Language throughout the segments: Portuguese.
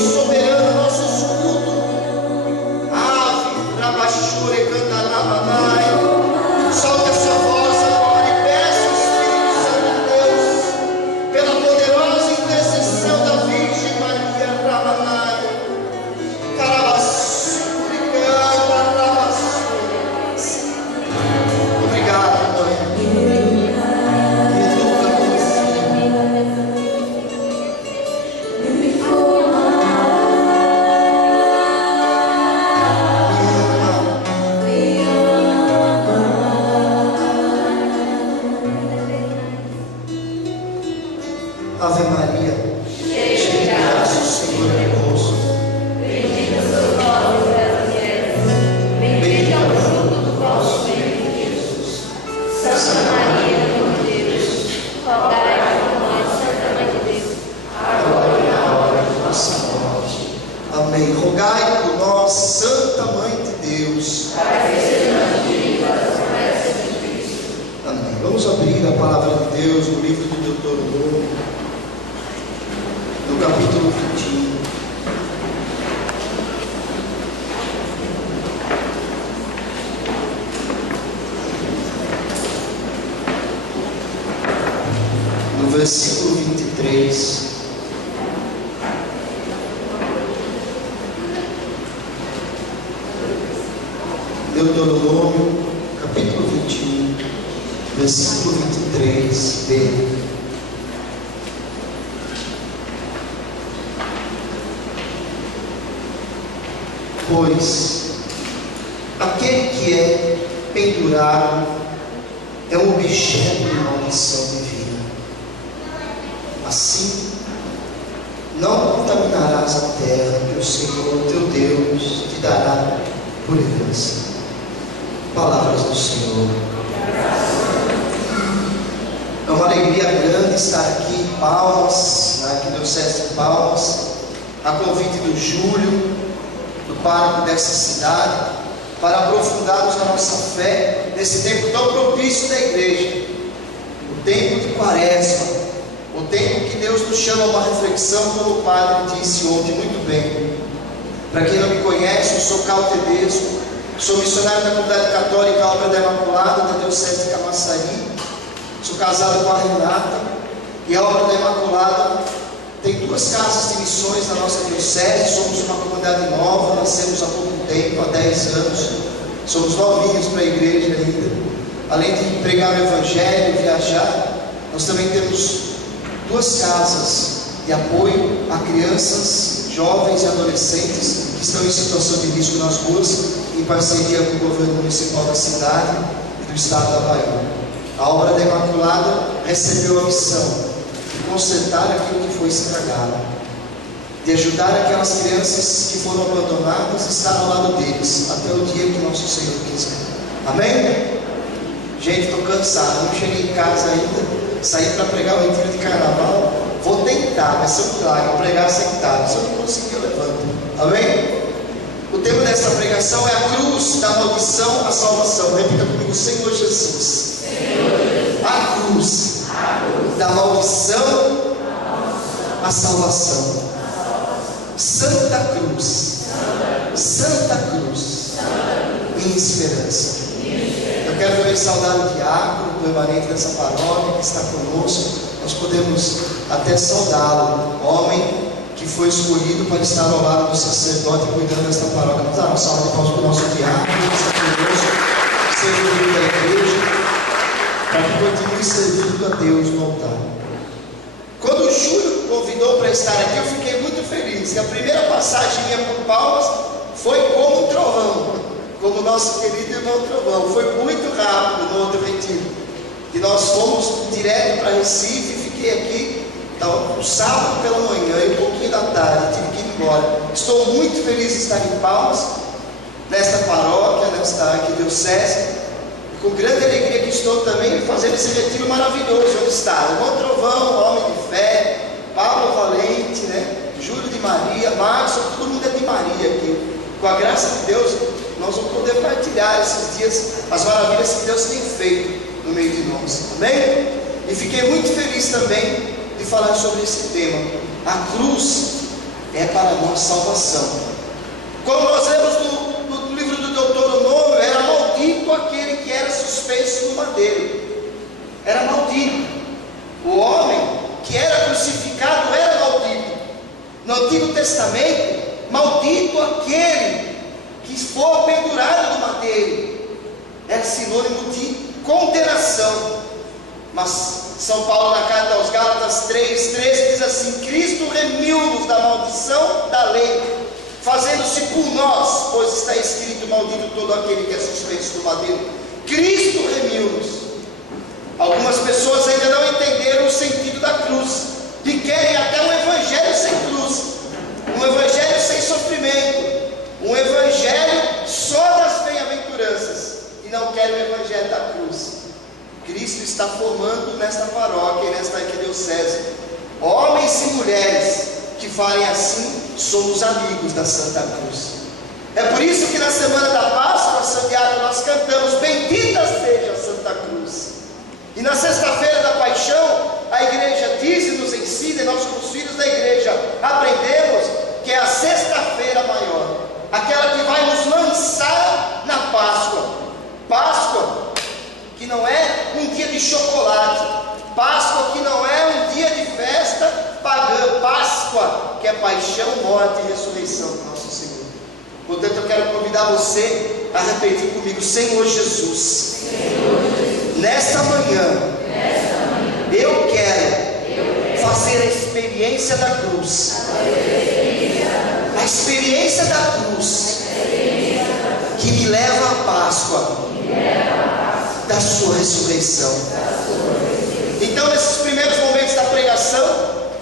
soberano, nosso escudo. Ave, rabachure, canta, rabanai. Solte a sua voz agora e peça o Espírito Santo de Deus, pela poderosa intercessão da Virgem Maria, rabanai. Carabassure, canta, rabassure. Obrigado, Mãe. Ave Maria, cheia de graça, o Senhor é convosco. Bendita sois vós entre as mulheres, bendito é o fruto do vosso ventre, Jesus. Santa Maria, Mãe de Deus, rogai por nós, Santa Mãe de Deus, agora e na hora de nossa morte. Amém. Rogai por nós, Santa Mãe de Deus. Para que sejamos dignos das promessas de Cristo. Amém. Vamos abrir a palavra de Deus no livro de Deuteronômio, no capítulo 21. No versículo 23. Deuteronômio, capítulo 21, versículo 23b. Pois aquele que é pendurado é um objeto de maldição divina. Assim, não contaminarás a terra que o Senhor teu Deus te dará por herança. Palavras do Senhor. É uma alegria grande estar aqui em Palmas, na Arquidiocese de Palmas, a convite do Júlio, do pároco dessa cidade, para aprofundarmos a nossa fé nesse tempo tão propício da igreja, o tempo de Quaresma, o tempo que Deus nos chama a uma reflexão, como o padre disse ontem muito bem. Para quem não me conhece, eu sou caltedesco, sou missionário da comunidade católica Obra da Imaculada, da Diocese de Camaçari, sou casado com a Renata, e a Obra da Imaculada tem 2 casas de missões na nossa diocese. Somos uma comunidade nova, nascemos há pouco tempo, há 10 anos, somos novinhos para a igreja ainda. Além de pregar o Evangelho, viajar, nós também temos 2 casas de apoio a crianças, jovens e adolescentes que estão em situação de risco nas ruas, em parceria com o governo municipal da cidade e do estado da Bahia. A Obra da Imaculada recebeu a missão de consertar aquilo que foi estragado, de ajudar aquelas crianças que foram abandonadas e estar ao lado deles até o dia que nosso Senhor quiser. Amém? Gente, estou cansado, não cheguei em casa ainda, saí para pregar o retiro de carnaval. Vou tentar, vai ser um milagre, pregar sentado. Se eu não conseguir, eu levanto. Amém? O tema desta pregação é a cruz, da maldição à salvação. Repita comigo: Senhor Jesus. A cruz, da maldição à salvação. Santa Cruz, Santa Cruz, minha esperança. Eu quero também saudar o diácono, o permanente dessa paróquia que está conosco. Nós podemos até saudá-lo, homem que foi escolhido para estar ao lado do sacerdote cuidando desta paróquia. Vamos dar uma salva de palmas para o nosso diácono que está conosco, servindo da igreja, para que continue servindo a Deus no altar. Quando o Júlio convidou para estar aqui, eu fiquei muito feliz. E a primeira passagem minha por Palmas foi como um trovão, como o nosso querido irmão Trovão. Foi muito rápido no outro retiro. E nós fomos direto para Recife e fiquei aqui no sábado pela manhã e um pouquinho da tarde, tive que ir embora. Estou muito feliz de estar em Palmas, nesta paróquia, nesta arquidiocese. Com grande alegria que estou também fazendo esse retiro maravilhoso onde está o irmão Trovão, homem de fé, Paulo Valente, Júlio de Maria, Márcio, todo mundo é de Maria aqui. Com a graça de Deus, nós vamos poder partilhar esses dias as maravilhas que Deus tem feito no meio de nós, amém? E fiquei muito feliz também de falar sobre esse tema. A cruz é é para a nossa salvação. Como nós lemos no livro do Deuteronômio, era maldito aquele que era suspenso no madeiro. Era maldito. O homem que era crucificado era maldito. No Antigo Testamento, maldito aquele que for pendurado no madeiro. Era sinônimo de condenação. Mas São Paulo, na carta aos Gálatas 3:13, diz assim: Cristo remiu-nos da maldição da lei, fazendo-se por nós, pois está escrito: maldito todo aquele que é suspenso no madeiro. Cristo remiu-nos. Algumas pessoas ainda não entenderam o sentido da cruz e querem até um evangelho sem cruz, um evangelho sem sofrimento, um evangelho só das bem-aventuranças, e não querem o evangelho da cruz. Cristo está formando nesta paróquia e nesta arquidiocese homens e mulheres que falem assim: somos amigos da Santa Cruz. É por isso que na semana da Páscoa, Santiago, nós cantamos: bendita seja a Santa Cruz. E na sexta-feira da Paixão, a igreja diz e nos ensina, e nós como filhos da igreja aprendemos que é a sexta-feira maior, aquela que vai nos lançar na Páscoa. Páscoa que não é um dia de chocolate, Páscoa que não é um dia de festa pagã, Páscoa que é paixão, morte e ressurreição do nosso Senhor. Portanto, eu quero convidar você a repetir comigo: Senhor Jesus, nesta manhã, eu quero fazer a experiência da cruz, a experiência da cruz que me leva à Páscoa da sua ressurreição. Então, nesses primeiros momentos da pregação,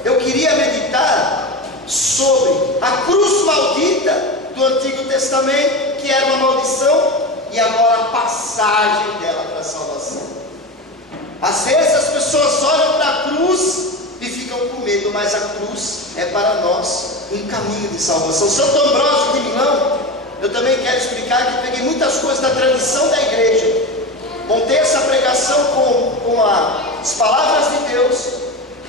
eu queria meditar sobre a cruz maldita do Antigo Testamento, que era uma maldição, e agora a passagem dela para a salvação. Às vezes as pessoas olham para a cruz e ficam com medo, mas a cruz é para nós um caminho de salvação. Santo Ambrósio de Milão, eu também quero explicar que peguei muitas coisas da tradição da igreja, montei essa pregação com as palavras de Deus,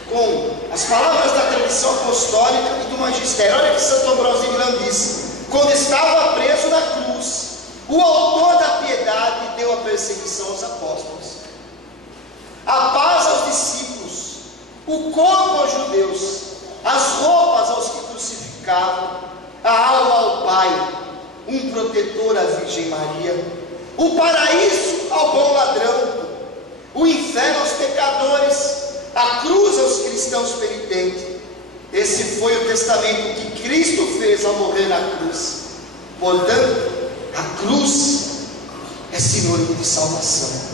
com as palavras da tradição apostólica e do magistério. Olha que Santo Ambrósio de Milão disse: quando estava preso na cruz, o autor da piedade deu a perseguição aos apóstolos, a paz aos discípulos, o corpo aos judeus, as roupas aos que crucificavam, a alma ao Pai, um protetor à Virgem Maria, o paraíso ao bom ladrão, o inferno aos pecadores, a cruz aos cristãos penitentes. Esse foi o testamento que Cristo fez ao morrer na cruz. Portanto, a cruz é sinônimo de salvação.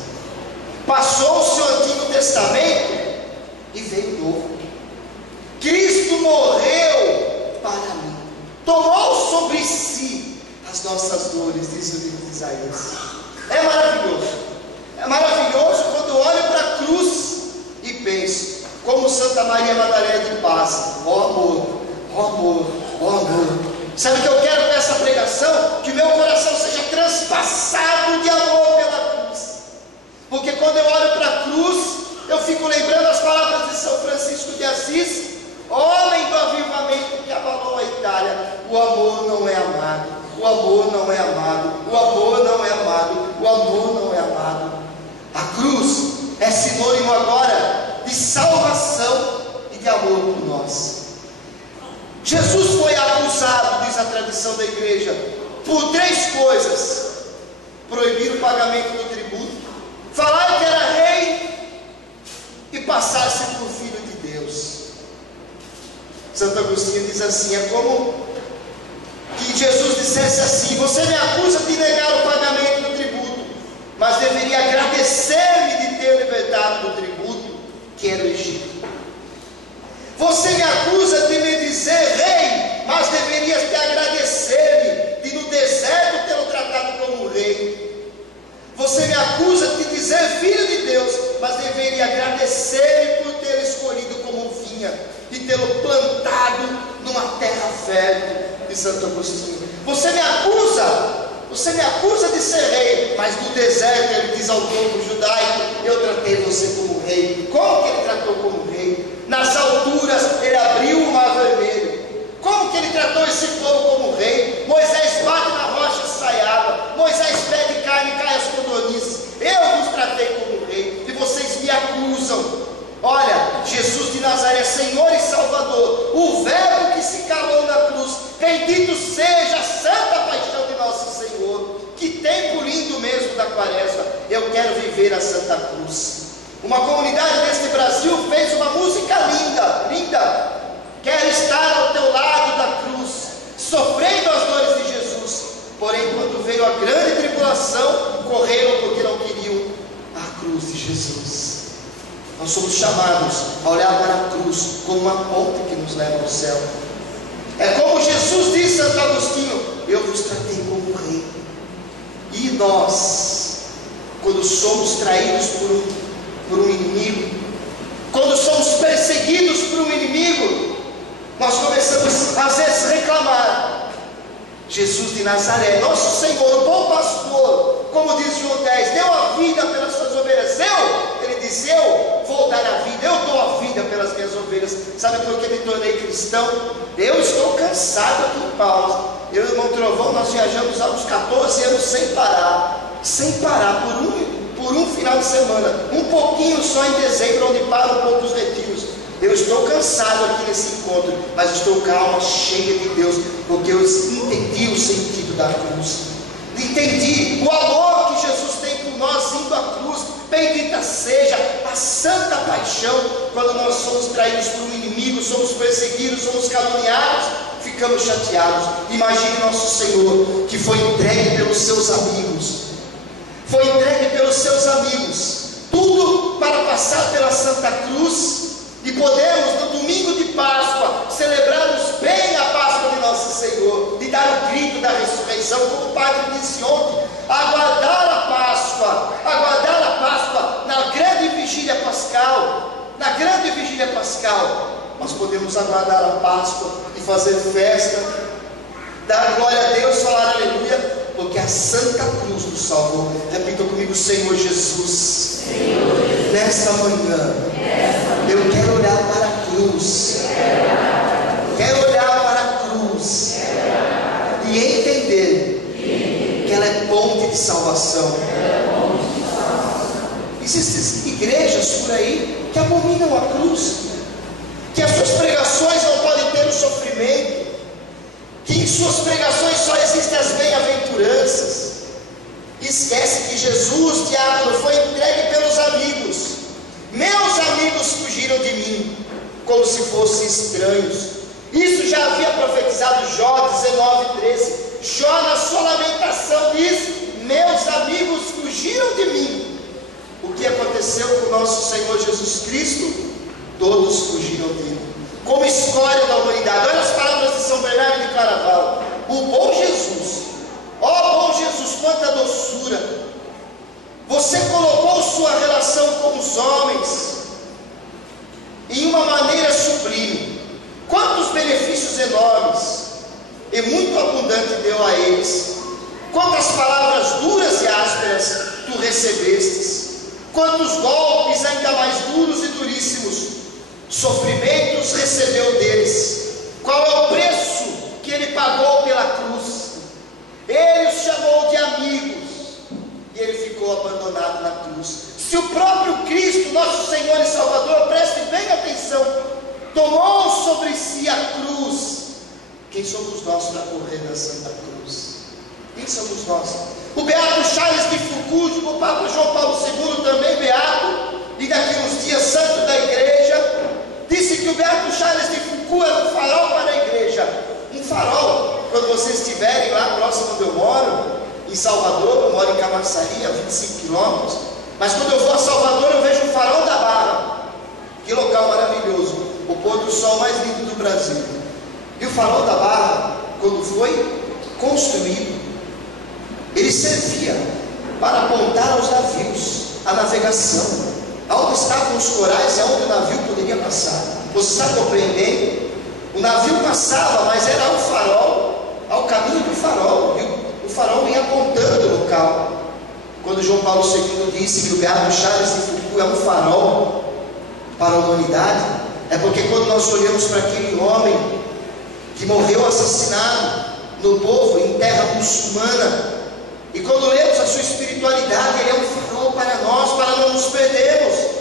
Passou-se o Antigo Testamento e veio o Novo. Cristo morreu para mim, tomou sobre si as nossas dores, diz o livro de Isaías. É maravilhoso. É maravilhoso quando olho para a cruz e penso, como Santa Maria Madalena de Paz: ó amor, ó amor, ó amor. Sabe o que eu quero com essa pregação? Que meu coração seja transpassado de amor pela cruz. Porque quando eu olho para a cruz, eu fico lembrando as palavras de São Francisco de Assis, homem do avivamento que abalou a Itália: o amor não é amado, o amor não é amado, o amor não é amado, o amor não é amado. A cruz é sinônimo agora de salvação e de amor por nós. Jesus foi acusado, diz a tradição da igreja, por 3 coisas: proibir o pagamento do tributo, falar que era rei e passar-se por filho de Deus. Santo Agostinho diz assim: é como que Jesus dissesse assim: você me acusa de negar o pagamento do tributo, mas deveria agradecer-me de ter libertado do tributo, que era o Egito. Você me acusa de me dizer rei, mas deveria te agradecer-me de no deserto tê-lo tratado como rei. Você me acusa de dizer filho de Deus, mas deveria agradecer-me por ter escolhido como vinha e tê-lo plantado numa terra fértil, de Santo Agostinho. Você me acusa de ser rei, mas no deserto, ele diz ao povo judaico: eu tratei você como rei. Como que ele tratou como rei? Nas alturas ele abriu o mar vermelho. Como que ele tratou esse povo como rei. Moisés bate na rocha, sai água. Moisés pede carne e cai as codornizes. Eu vos tratei como rei e vocês me acusam. Olha, Jesus de Nazaré, Senhor e Salvador, o verbo que se calou na cruz, bendito seja a santa paixão de nosso Senhor. Que tempo lindo mesmo da quaresma. Eu quero viver a Santa Cruz. Uma comunidade deste Brasil fez uma música linda, linda. Quero estar ao teu lado da cruz, sofrendo as dores de Jesus. Porém, quando veio a grande tribulação, correram porque não queriam a cruz de Jesus. Nós somos chamados a olhar para a cruz como uma ponte que nos leva ao céu. É como Jesus disse a Santo Agostinho: eu vos tratei como rei. E nós, quando somos traídos por um inimigo, quando somos perseguidos por um inimigo, nós começamos às vezes a reclamar. Jesus de Nazaré, nosso Senhor, o bom pastor, como diz João 10, deu a vida pelas suas ovelhas. Ele diz: eu vou dar a vida, eu dou a vida pelas minhas ovelhas. Sabe por que me tornei cristão? Eu estou cansado aqui em Palmas. Eu e o irmão Trovão, nós viajamos há uns 14 anos sem parar, por um final de semana, um pouquinho só em dezembro, onde param poucos retiros. Eu estou cansado aqui nesse encontro, mas estou com a alma cheia de Deus, porque eu entendi o sentido da cruz, entendi o amor que Jesus tem por nós indo à cruz. Bendita seja a santa paixão. Quando nós somos traídos por um inimigo, somos perseguidos, somos caluniados, ficamos chateados. Imagine nosso Senhor, que foi entregue pelos seus amigos, tudo para passar pela Santa Cruz, e podemos no domingo de Páscoa celebrarmos bem a Páscoa de nosso Senhor, e dar o grito da ressurreição, como o Padre disse ontem, aguardar a Páscoa na grande vigília pascal. Nós podemos aguardar a Páscoa e fazer festa, dar glória a Deus, falar aleluia, porque a Santa Cruz nos salvou. Repita comigo: Senhor Jesus, nesta manhã, eu quero olhar para a cruz, e entender que ela é ponte de salvação. Existem igrejas por aí que abominam a cruz, que as suas pregações não podem ter o sofrimento, que em suas pregações só existem as bem-aventuranças. Esquece que Jesus, diabo, foi entregue pelos amigos. Meus amigos fugiram de mim, como se fossem estranhos. Isso já havia profetizado Jó 19:13. Jó, na sua lamentação, diz: meus amigos fugiram de mim. O que aconteceu com o nosso Senhor Jesus Cristo? Todos fugiram dele, como escória da humanidade. Olha as palavras de São Bernardo de Claraval: o bom Jesus, ó bom Jesus, quanta doçura! Você colocou sua relação com os homens em uma maneira sublime. Quantos benefícios enormes e muito abundante deu a eles. Quantas palavras duras e ásperas tu recebestes. Quantos golpes ainda mais duros e duríssimos, sofrimentos recebeu deles. Qual é o preço que ele pagou pela cruz? Ele os chamou de amigos e ele ficou abandonado na cruz. Se o próprio Cristo, nosso Senhor e Salvador, preste bem atenção, tomou sobre si a cruz, quem somos nós para correr da Santa Cruz? Quem somos nós? O beato Charles de Foucault, o Papa João Paulo II, também beato, e daqui uns dias santo da igreja, disse que o beato Charles de Foucault era um farol para a igreja. Um farol, quando vocês estiverem lá próximo onde eu moro, em Salvador, eu moro em Camaçari, a 25 quilômetros, mas quando eu vou a Salvador eu vejo o farol da Barra. Que local maravilhoso, o pôr do sol mais lindo do Brasil. E o farol da Barra, quando foi construído, ele servia para apontar aos navios a navegação, aonde estavam os corais e aonde o navio poderia passar. Você está compreendendo? O navio passava, mas era ao farol, ao caminho do farol, e o farol vinha apontando o local. Quando João Paulo II disse que o beato Charles de Foucault é um farol para a humanidade, é porque quando nós olhamos para aquele homem que morreu assassinado no povo, em terra muçulmana. E quando lemos a sua espiritualidade, ele é um farol para nós, para não nos perdermos.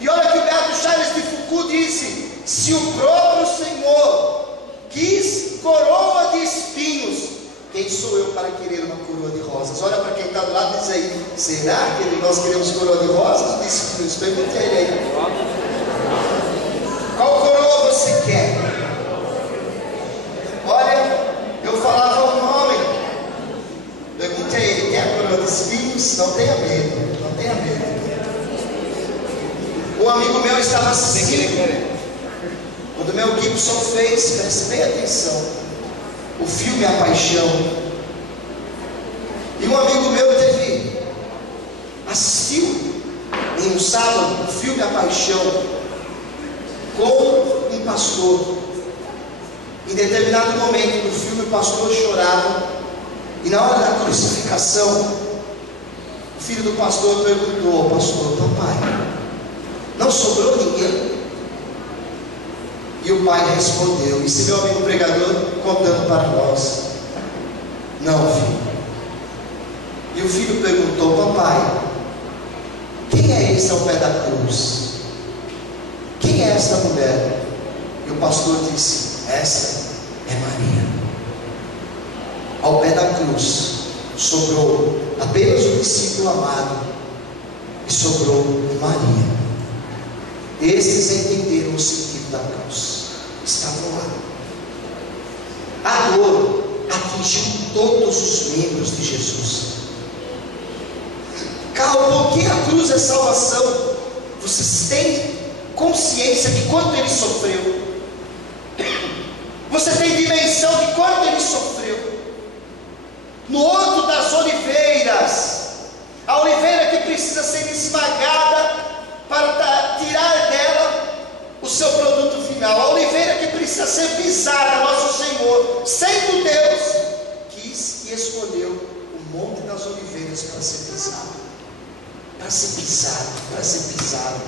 E olha que o Beato Charles de Foucault disse: se o próprio Senhor quis coroa de espinhos, quem sou eu para querer uma coroa de rosas? Olha para quem está do lado e diz aí: será que nós queremos coroa de rosas ou de espinhos? Pergunte a ele aí. Qual coroa você quer? Olha, eu falava o nome. Pergunte a ele: quer a coroa de espinhos? Não tenha medo, não tenha medo. Um amigo meu estava assim, quando o Mel Gibson fez, preste bem atenção, o filme A Paixão. E um amigo meu assistiu em um sábado o filme A Paixão com um pastor. Em determinado momento do filme, o pastor chorava, e na hora da crucificação, o filho do pastor perguntou ao pastor: papai, não sobrou ninguém? E o pai respondeu, esse meu amigo pregador contando para nós: não, filho. E o filho perguntou: papai, quem é esse ao pé da cruz? Quem é esta mulher? E o pastor disse: esta é Maria. Ao pé da cruz sobrou apenas o discípulo amado, e sobrou Maria. Esses entenderam o sentido da cruz, estavam lá. A dor atingiu todos os membros de Jesus. Calma, que a cruz é salvação. Vocês têm consciência de quanto ele sofreu? Você tem dimensão de quanto ele sofreu? No Horto das Oliveiras, a oliveira que precisa ser esmagada para tirar dela o seu produto final, a oliveira que precisa ser pisada, nosso Senhor, sendo Deus, quis e escolheu o Monte das Oliveiras para ser pisado, para ser pisado, para ser pisado.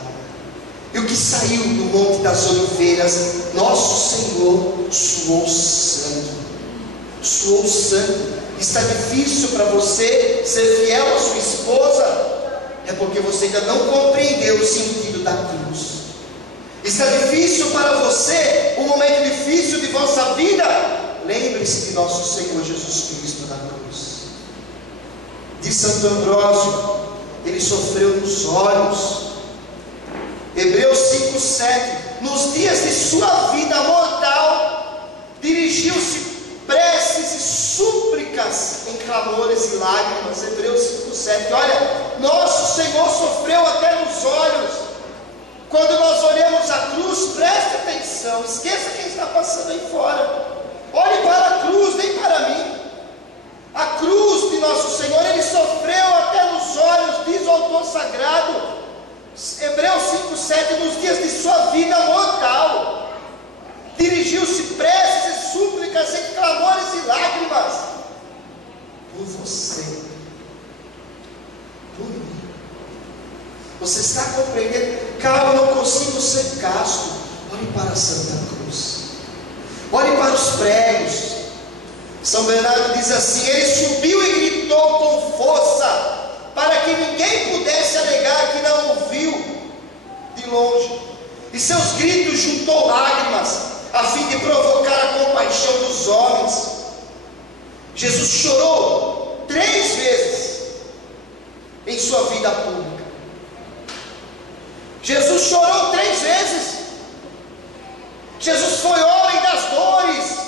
E o que saiu do Monte das Oliveiras, nosso Senhor suou sangue, suou sangue. Está difícil para você ser fiel à sua esposa? É porque você ainda não compreendeu o sentido da cruz. Está difícil para você, um momento difícil de vossa vida? Lembre-se de nosso Senhor Jesus Cristo na cruz. De Santo Ambrósio, ele sofreu nos olhos. Hebreus 5:7, nos dias de sua vida mortal, dirigiu-se preces e súplicas em clamores e lágrimas. Hebreus 5:7. Olha, nosso Senhor sofreu até nos olhos. Quando nós olhamos a cruz, preste atenção, esqueça quem está passando aí fora, olhe para a cruz, nem para mim. A cruz de nosso Senhor, ele sofreu até nos olhos, diz o autor sagrado, Hebreus 5:7, nos dias de sua vida mortal, dirigiu-se preces e súplicas em clamores e lágrimas por você, por mim. Você está compreendendo? Calma, eu não consigo ser casto. Olhe para a Santa Cruz, olhe para os pregos. São Bernardo diz assim: ele subiu e gritou com força, para que ninguém pudesse alegar que não ouviu de longe, e seus gritos juntou lágrimas, a fim de provocar a compaixão dos homens. Jesus chorou 3 vezes em sua vida pública. Jesus chorou 3 vezes. Jesus foi homem das dores.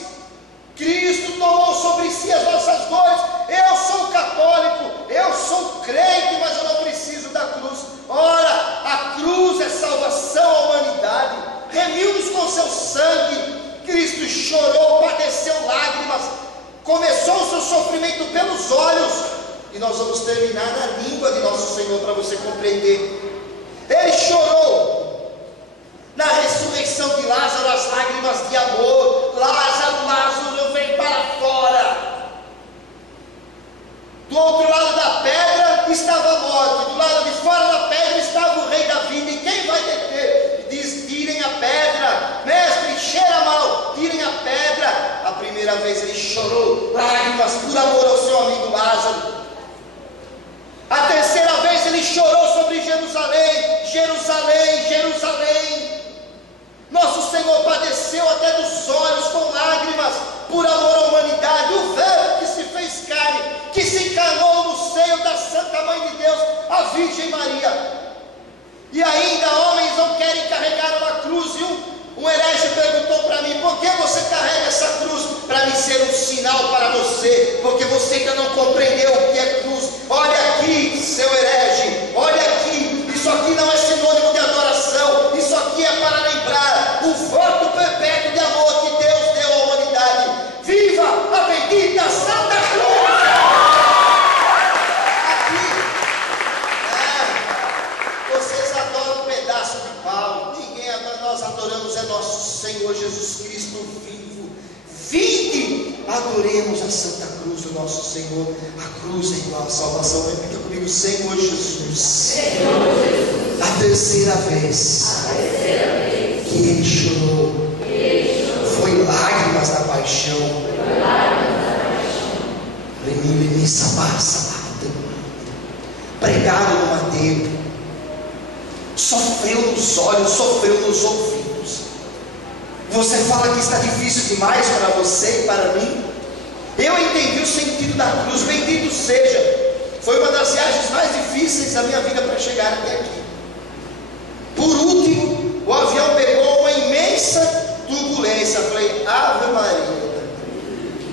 Cristo tomou sobre si as nossas dores. Eu sou católico, eu sou crente, mas eu não preciso da cruz. Ora, a cruz é salvação à humanidade. Remiu-nos com seu sangue. Cristo chorou, padeceu lágrimas, começou o seu sofrimento pelos olhos, e nós vamos terminar na língua de nosso Senhor para você compreender. Ele chorou na ressurreição de Lázaro, as lágrimas de amor. Lázaro, Lázaro, vem para fora. Do outro lado da pedra estava a morte, do lado de fora da pedra estava o rei da vida. E quem vai deter? Diz: tirem a pedra. Mestre, cheira mal, tirem a pedra. primeira vez ele chorou lágrimas por amor ao seu amigo Lázaro. A terceira vez ele chorou sobre Jerusalém, Jerusalém, Jerusalém. Nosso Senhor padeceu até dos olhos com lágrimas por amor à humanidade. O Verbo que se fez carne, que se encarnou no seio da Santa Mãe de Deus, a Virgem Maria. E ainda homens não querem carregar uma cruz. E um herege perguntou para mim: por que você carrega essa cruz? Para me ser um sinal para você, porque você ainda não compreendeu o que é cruz. Olha aqui, seu herege, olha aqui. Isso aqui não é sinônimo de adoração. Isso aqui é para lembrar o voto perpétuo de amor que Deus deu à humanidade. Viva a bendita Santa Cruz! Aqui, vocês adoram um pedaço de pau. Ninguém adora, nós adoramos é nosso Senhor Jesus Cristo vivo. Vinde, adoremos a Santa Cruz do nosso Senhor. A cruz é igual à salvação. Repita comigo: Senhor Jesus. Senhor Jesus. A terceira vez que ele chorou foi lágrimas da paixão. Pregado no madeiro, sofreu nos olhos, sofreu nos ouvidos. Você fala que está difícil demais para você e para mim. Eu entendi o sentido da cruz. Bendito seja. Foi uma das viagens mais difíceis da minha vida para chegar até aqui. Por último, o avião pegou uma imensa turbulência. Eu falei: Ave Maria,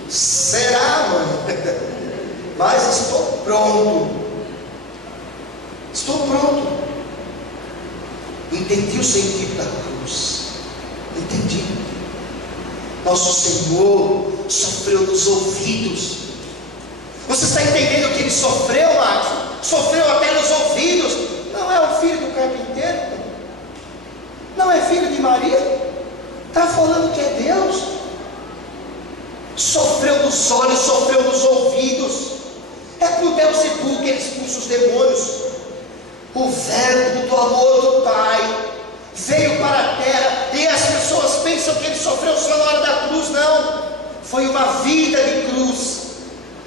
será, mãe? Mas estou pronto. Estou pronto. Entendi o sentido da cruz. Entendi. Nosso Senhor sofreu nos ouvidos. Você está entendendo que ele sofreu, Marcos? Sofreu até nos ouvidos. Não é o filho do carpinteiro? Não é filho de Maria? Está falando que é Deus? Sofreu nos olhos, sofreu nos ouvidos. É por Beelzebul que ele expulsa os demônios. O Verbo do amor do Pai veio para a terra, e as pessoas pensam que ele sofreu só na hora da cruz. Não, foi uma vida de cruz.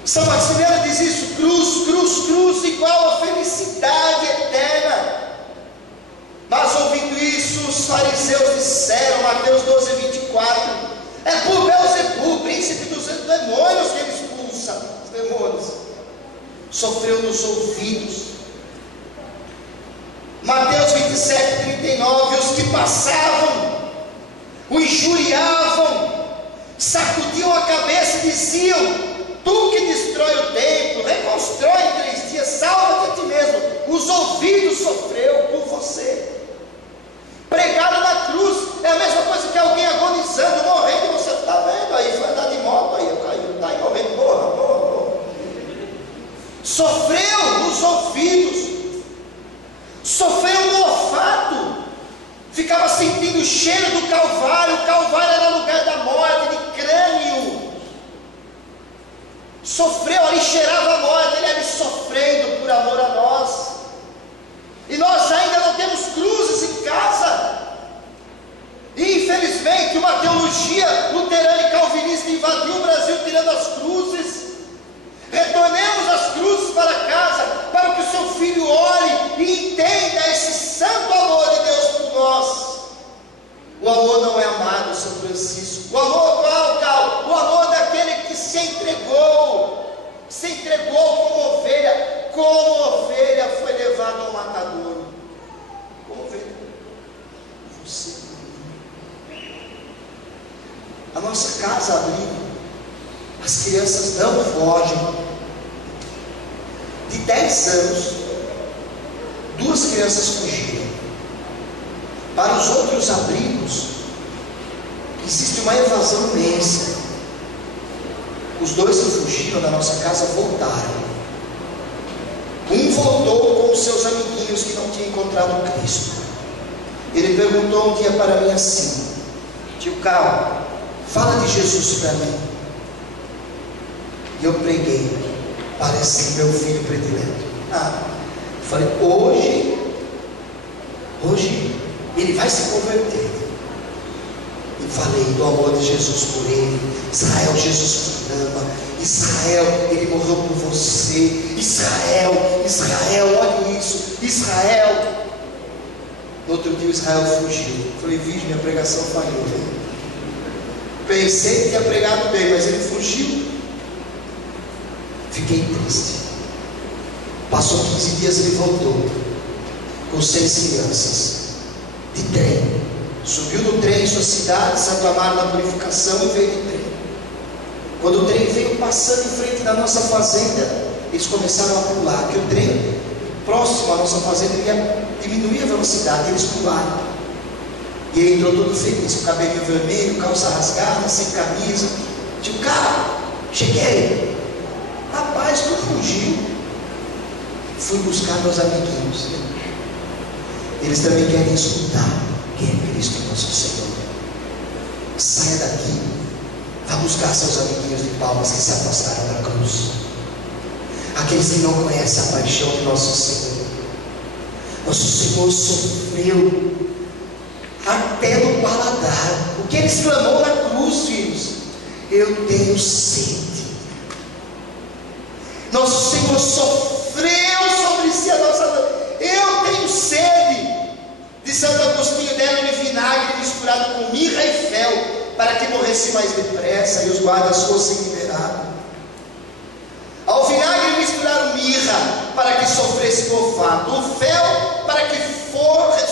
São Maximiano diz isso: cruz, cruz, cruz, igual a felicidade eterna. Mas ouvindo isso, os fariseus disseram, Mateus 12, 24, é por Beelzebul, príncipe dos demônios, que ele expulsa os demônios. Sofreu nos ouvidos. Mateus 27, 39, os que passavam, o injuriavam, sacudiam a cabeça e diziam: tu que destrói o templo, reconstrói em 3 dias, salva-te a ti mesmo. Os ouvidos sofreu por você. Pregado na cruz é a mesma coisa que alguém agonizando, morrendo, você está vendo aí, foi andar de moto aí, caiu, está aí morrendo, morra, morra, morra. Sofreu nos ouvidos. Sofreu no olfato, ficava sentindo o cheiro do Calvário. O Calvário era lugar da morte, de crânio. Sofreu ali, cheirava a morte, ele ali sofrendo por amor a nós. E nós ainda não temos cruzes em casa. E infelizmente uma teologia luterana e calvinista invadiu o Brasil tirando as cruzes. Retornemos as cruzes para casa, para que o seu filho olhe e entenda esse santo amor de Deus por nós. O amor não é amado, São Francisco. O amor qual? O amor daquele que se entregou como ovelha foi levado ao matadouro. Como ovelha. Você. A nossa casa abriga. As crianças não fogem. De 10 anos, 2 crianças fugiram. Para os outros abrigos, existe uma evasão imensa. Os 2 que fugiram da nossa casa voltaram. Um voltou com os seus amiguinhos que não tinham encontrado Cristo. Ele perguntou um dia para mim assim: tio Carlos, fala de Jesus para mim. E eu preguei, parece meu filho predileto. Eu falei: hoje ele vai se converter. falei do amor de Jesus por ele. Israel, Jesus te ama. Israel, ele morreu por você. Israel, olha isso. Israel. No outro dia Israel fugiu. Falei, vídeo, minha pregação falhou. Pensei que tinha pregado bem, mas ele fugiu. Fiquei triste. Passou 15 dias, ele voltou com 6 crianças de trem. Subiu no trem em sua cidade, Santo Amaro na Purificação, e veio de trem. Quando o trem veio passando em frente da nossa fazenda, eles começaram a pular, que o trem próximo à nossa fazenda ia diminuir a velocidade, eles pularam. E ele entrou todo feliz, com o cabelinho vermelho, calça rasgada, sem camisa. Tipo, cara, cheguei. Rapaz, tu fugiu. Fui buscar meus amiguinhos. Eles também querem escutar quem é Cristo nosso Senhor. Saia daqui. Vá buscar seus amiguinhos de Palmas que se afastaram da cruz. Aqueles que não conhecem a paixão do nosso Senhor. Nosso Senhor sofreu até no paladar. O que ele exclamou na cruz, filhos? Eu tenho sede. Nosso Senhor sofreu sobre si a nossa dor. Eu tenho sede. De Santo Agostinho, deram-lhe vinagre misturado com mirra e fel, para que morresse mais depressa e os guardas fossem liberados. Ao vinagre misturaram mirra, para que sofresse no olfato, o fel, para que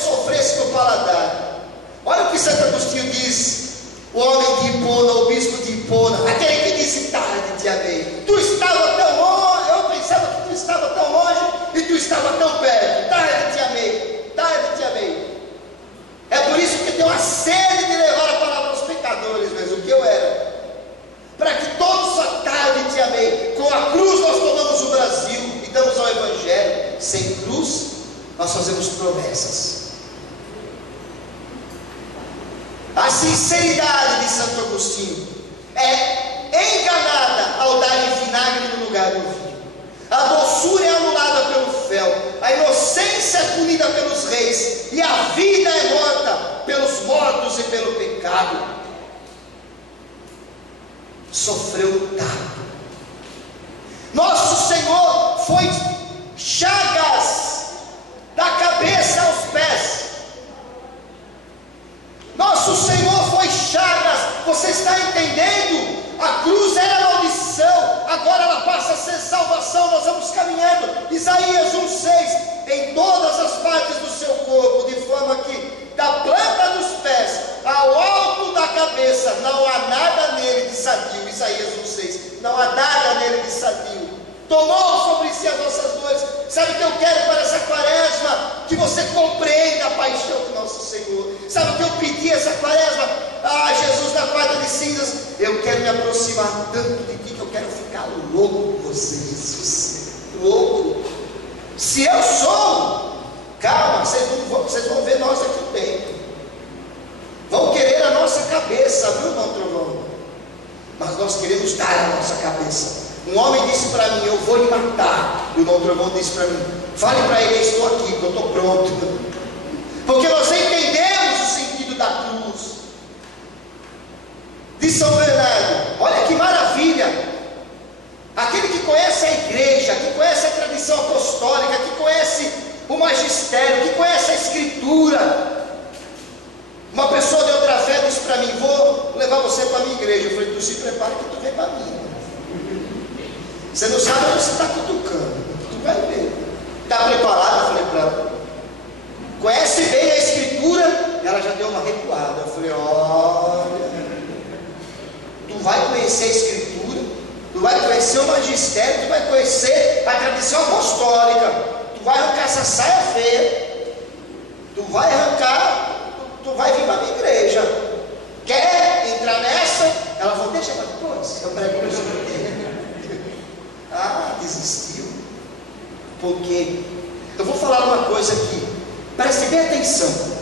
sofresse no paladar. Olha o que Santo Agostinho diz, o homem de Hipona, o bispo de Hipona, aquele que disse: tarde te amei, tu estava tão longe, eu pensava que tu estava tão longe, e tu estava tão perto, tarde te amei, tarde te amei. É por isso que tem uma sede de levar a palavra aos pecadores, mesmo, o que eu era, para que todos a tarde te amei. Com a cruz nós tomamos o Brasil e damos ao Evangelho. Sem cruz nós fazemos promessas. A sinceridade de Santo Agostinho é enganada ao dar vinagre no lugar do vinho. A doçura é anulada pelo fel, a inocência é punida pelos reis, e a vida é morta pelos mortos e pelo pecado. Sofreu no taco. Nosso Senhor foi chagas da cabeça aos pés. Nosso Senhor foi chagas. Você está entendendo? A cruz era maldição, agora ela passa a ser salvação. Nós vamos caminhando. Isaías 1,6: em todas as partes do seu corpo, de forma que da planta dos pés ao alto da cabeça não há nada nele de sadio. Isaías 1,6: não há nada nele de sadio. Tomou sobre si as nossas dores. Sabe o que eu quero para essa quaresma? Que você compreenda a paixão do nosso Senhor. Sabe o que eu pedi essa quaresma? Ah, Jesus, na quarta de cinzas, eu quero me aproximar tanto de ti que eu quero ficar louco com você, Jesus. Louco. Se eu sou, calma, vocês vão ver nós aqui dentro. Vão querer a nossa cabeça, viu, irmão Trovão? Mas nós queremos dar a nossa cabeça. Um homem disse para mim: eu vou lhe matar. E o irmão Trovão disse para mim: fale para ele, eu estou aqui, que eu estou pronto. Porque nós entendemos o sentido da cruz de São Bernardo. Olha que maravilha. Aquele que conhece a igreja, que conhece a tradição apostólica, que conhece o magistério, que conhece a escritura. Uma pessoa de outra fé disse para mim: vou levar você para a minha igreja. Eu falei: tu se prepara que tu vem para mim. Você não sabe onde você está cutucando. Tu vai ver. Está preparado? Eu falei para ela: conhece bem a escritura? Ela já deu uma recuada. Eu falei: olha, tu vai conhecer a escritura, tu vai conhecer o magistério, tu vai conhecer a tradição apostólica, tu vai arrancar essa saia feia, tu vai vir para a minha igreja. Quer entrar nessa? Ela falou: deixa para depois, eu prego para você. Ah, desistiu. Porque eu vou falar uma coisa aqui, preste bem atenção.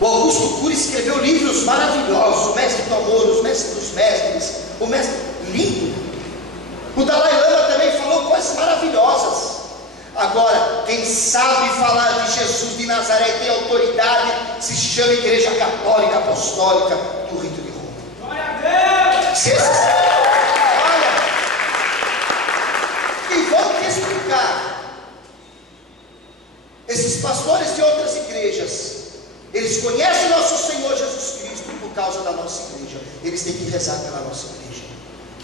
O Augusto Cury escreveu livros maravilhosos: o Mestre do Amor, os Mestres dos Mestres, o Mestre lindo. O Dalai Lama também falou coisas maravilhosas. Agora, quem sabe falar de Jesus de Nazaré e tem autoridade, se chama Igreja Católica Apostólica do Rito de Roma. Olha, e vou te explicar. Esses pastores de outras igrejas, eles conhecem nosso Senhor Jesus Cristo por causa da nossa igreja. Eles têm que rezar pela nossa igreja,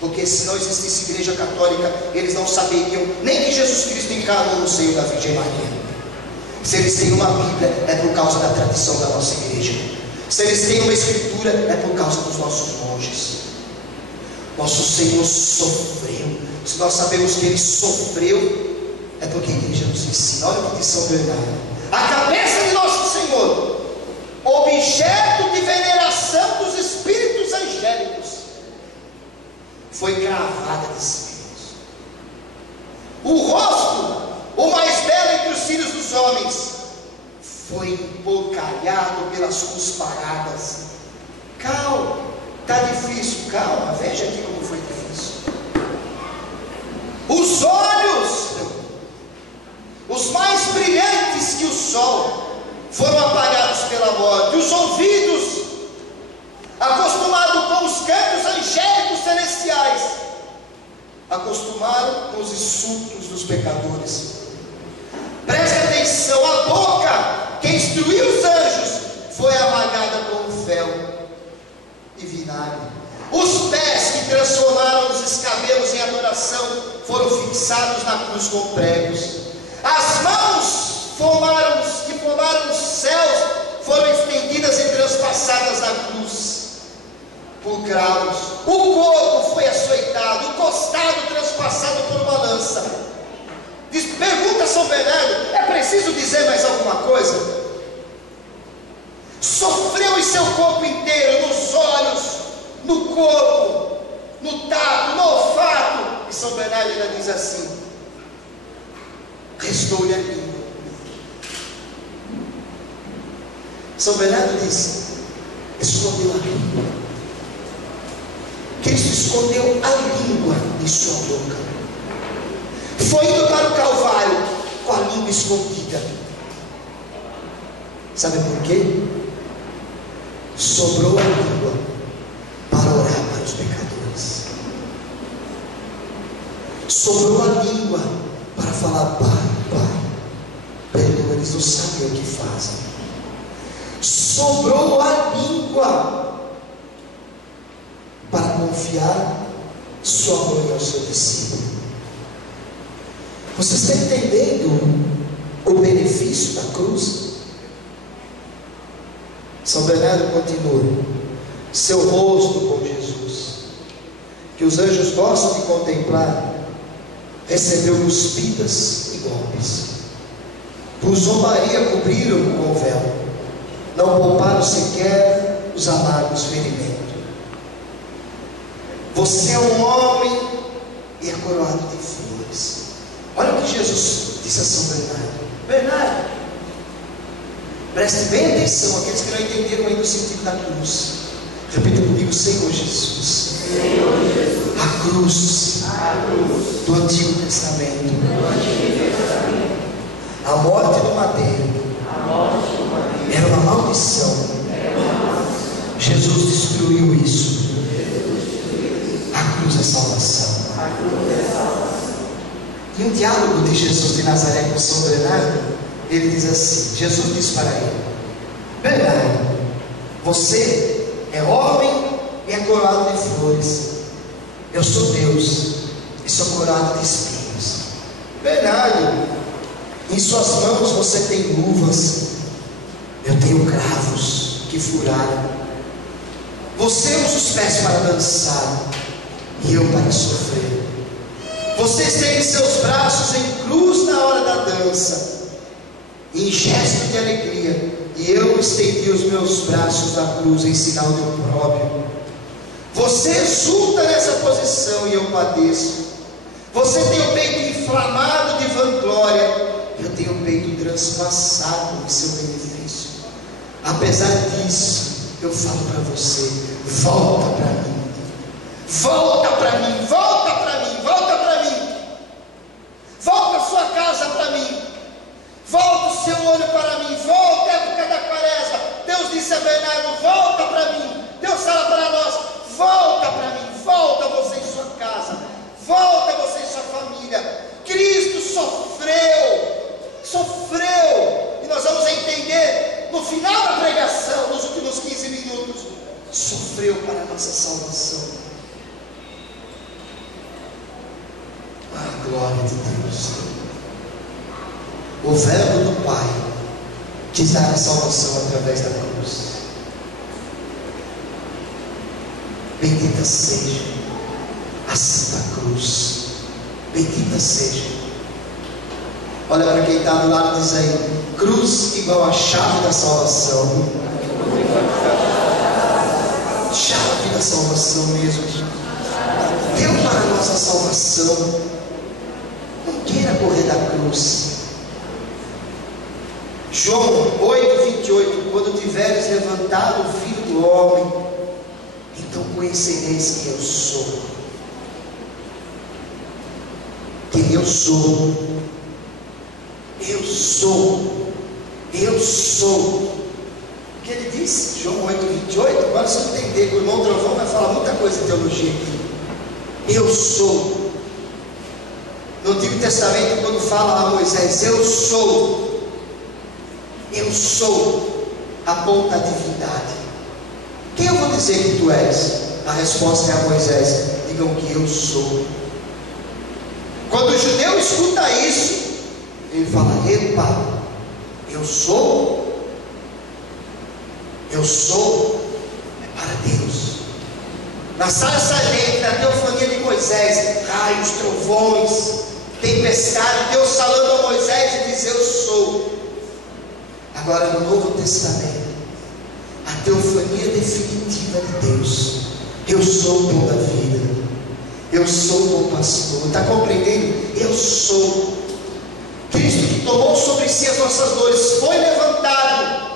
porque se não existisse igreja católica, eles não saberiam nem que Jesus Cristo encarnou no seio da Virgem Maria. Se eles têm uma Bíblia, é por causa da tradição da nossa igreja. Se eles têm uma escritura, é por causa dos nossos monges. Nosso Senhor sofreu. Se nós sabemos que Ele sofreu, é porque a igreja nos ensina. Olha o que diz São Bernardo: a cabeça de nosso Senhor, objeto de veneração dos espíritos angélicos, foi cravada de espinhos. O rosto, o mais belo entre os filhos dos homens, foi emporcalhado pelas cusparadas. Calma, está difícil, calma, veja aqui como foi difícil. Os olhos, os mais brilhantes que o sol, foram apagados pela morte. Os ouvidos, acostumados com os cantos angélicos celestiais, acostumaram com os insultos dos pecadores. Preste atenção: a boca que instruiu os anjos foi amagada com fel e vinagre. Os pés que transformaram os escabelos em adoração foram fixados na cruz com pregos. As mãos que formaram os céus foram estendidas e transpassadas na cruz por cravos. O corpo foi açoitado, o costado transpassado por uma lança. Pergunta São Bernardo: é preciso dizer mais alguma coisa? Sofreu em seu corpo inteiro, nos olhos, no corpo, no tato, no olfato. E São Bernardo ainda diz assim: restou-lhe a língua. São Bernardo diz: escondeu a língua. Cristo escondeu a língua em sua boca. Foi indo para o Calvário com a língua escondida. Sabe por quê? Sobrou a língua para orar para os pecadores. Sobrou a língua para falar: Pai, perdoa, eles não sabem o que fazem. Sobrou a língua para confiar sua mãe ao seu discípulo. Você está entendendo o benefício da cruz? São Bernardo continua: seu rosto com Jesus, que os anjos gostam de contemplar, recebeu cuspidas e golpes. Por zombaria cobriram-o com o véu, não pouparam sequer os amargos ferimentos. Você é um homem e é coroado de flores. Olha o que Jesus disse a São Bernardo: Bernardo, preste bem atenção, aqueles que não entenderam ainda o sentido da cruz. Repita comigo: Senhor Jesus. Senhor Jesus. A cruz do Antigo Testamento, a morte do madeiro era uma maldição. Jesus destruiu isso. A cruz é salvação. E um diálogo de Jesus de Nazaré com São Bernardo, ele diz assim: Jesus disse para ele: Bernardo, você é homem e é coroado de flores. Eu sou Deus e sou coroado de espinhos. Bernardo, em suas mãos você tem luvas, eu tenho cravos que furaram. Você usa os pés para dançar e eu para sofrer. Você estende seus braços em cruz na hora da dança, em gesto de alegria, e eu estendi os meus braços na cruz em sinal de opróbrio. Você exulta nessa posição e eu padeço. Você tem o peito inflamado de vanglória, eu tenho o peito transpassado em seu benefício. Apesar disso, eu falo para você: volta para mim, volta para mim, volta para mim, volta para mim, volta a sua casa para mim, volta o seu olho para mim, volta a época da quaresma. Deus disse a Bernardo: volta para mim. Deus fala para nós: volta para mim, Volta você e sua família. Cristo sofreu, e nós vamos entender no final da pregação, nos últimos 15 minutos, sofreu para a nossa salvação. A glória de Deus. O verbo do Pai quis dar a salvação através da cruz. Bendita seja a Santa Cruz. Bendita seja. Olha para quem está do lado, diz aí: cruz igual a chave da salvação. Chave da salvação mesmo. Deu para a nossa salvação. Não queira correr da cruz. João 8:28: quando tiveres levantado o Filho do Homem, então conhecereis que eu sou. Quem eu sou. Eu sou. O que ele disse? João 8:28. Agora você vai entender que o irmão Trovão vai falar muita coisa de teologia aqui. Eu sou. No Antigo Testamento, quando fala a Moisés, eu sou, aponta a divindade. Quem eu vou dizer que tu és? A resposta é a Moisés: digam que eu sou. Quando o judeu escuta isso, ele fala: epa, eu sou é para Deus. Na sarça ardente, na teofania de Moisés, raios, trovões, tempestade, Deus falando a Moisés e diz: eu sou. Agora no Novo Testamento, a teofania definitiva de Deus: eu sou o pão da vida, eu sou o bom pastor. Está compreendendo? Eu sou. Cristo, que tomou sobre si as nossas dores, foi levantado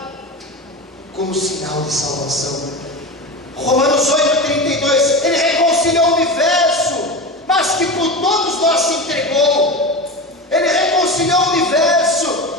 como sinal de salvação. Romanos 8:32: ele reconciliou o universo, mas que por todos nós se entregou. Ele reconciliou o universo,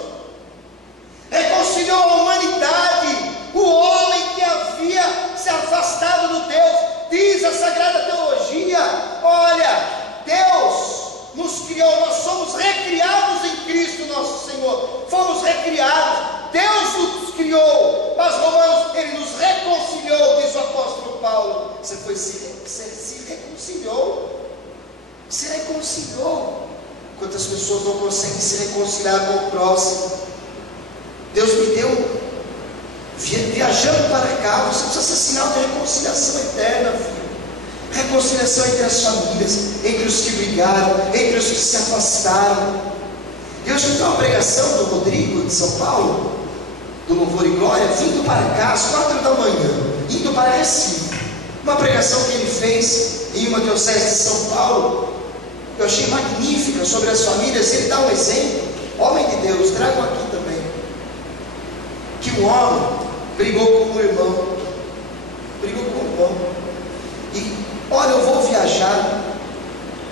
reconciliou a humanidade, o homem que havia se afastado do Deus. Diz a Sagrada Teologia: olha, Deus nos criou, nós somos recriados em Cristo nosso Senhor. Fomos recriados, Deus nos criou, mas Romanos, ele nos reconciliou, diz o apóstolo Paulo. Você se reconciliou. Quantas pessoas não conseguem se reconciliar com o próximo? Deus me deu, viajando para cá, você precisa ser sinal de reconciliação eterna, filho. Reconciliação entre as famílias, entre os que brigaram, entre os que se afastaram. Eu escutei uma pregação do Rodrigo de São Paulo, do Louvor e Glória, vindo para cá às 4 da manhã, indo para Recife. Uma pregação que ele fez em uma diocese de São Paulo, eu achei magnífica, sobre as famílias. Ele dá um exemplo, homem de Deus, trago aqui também, que um homem brigou com um irmão, e olha, eu vou viajar,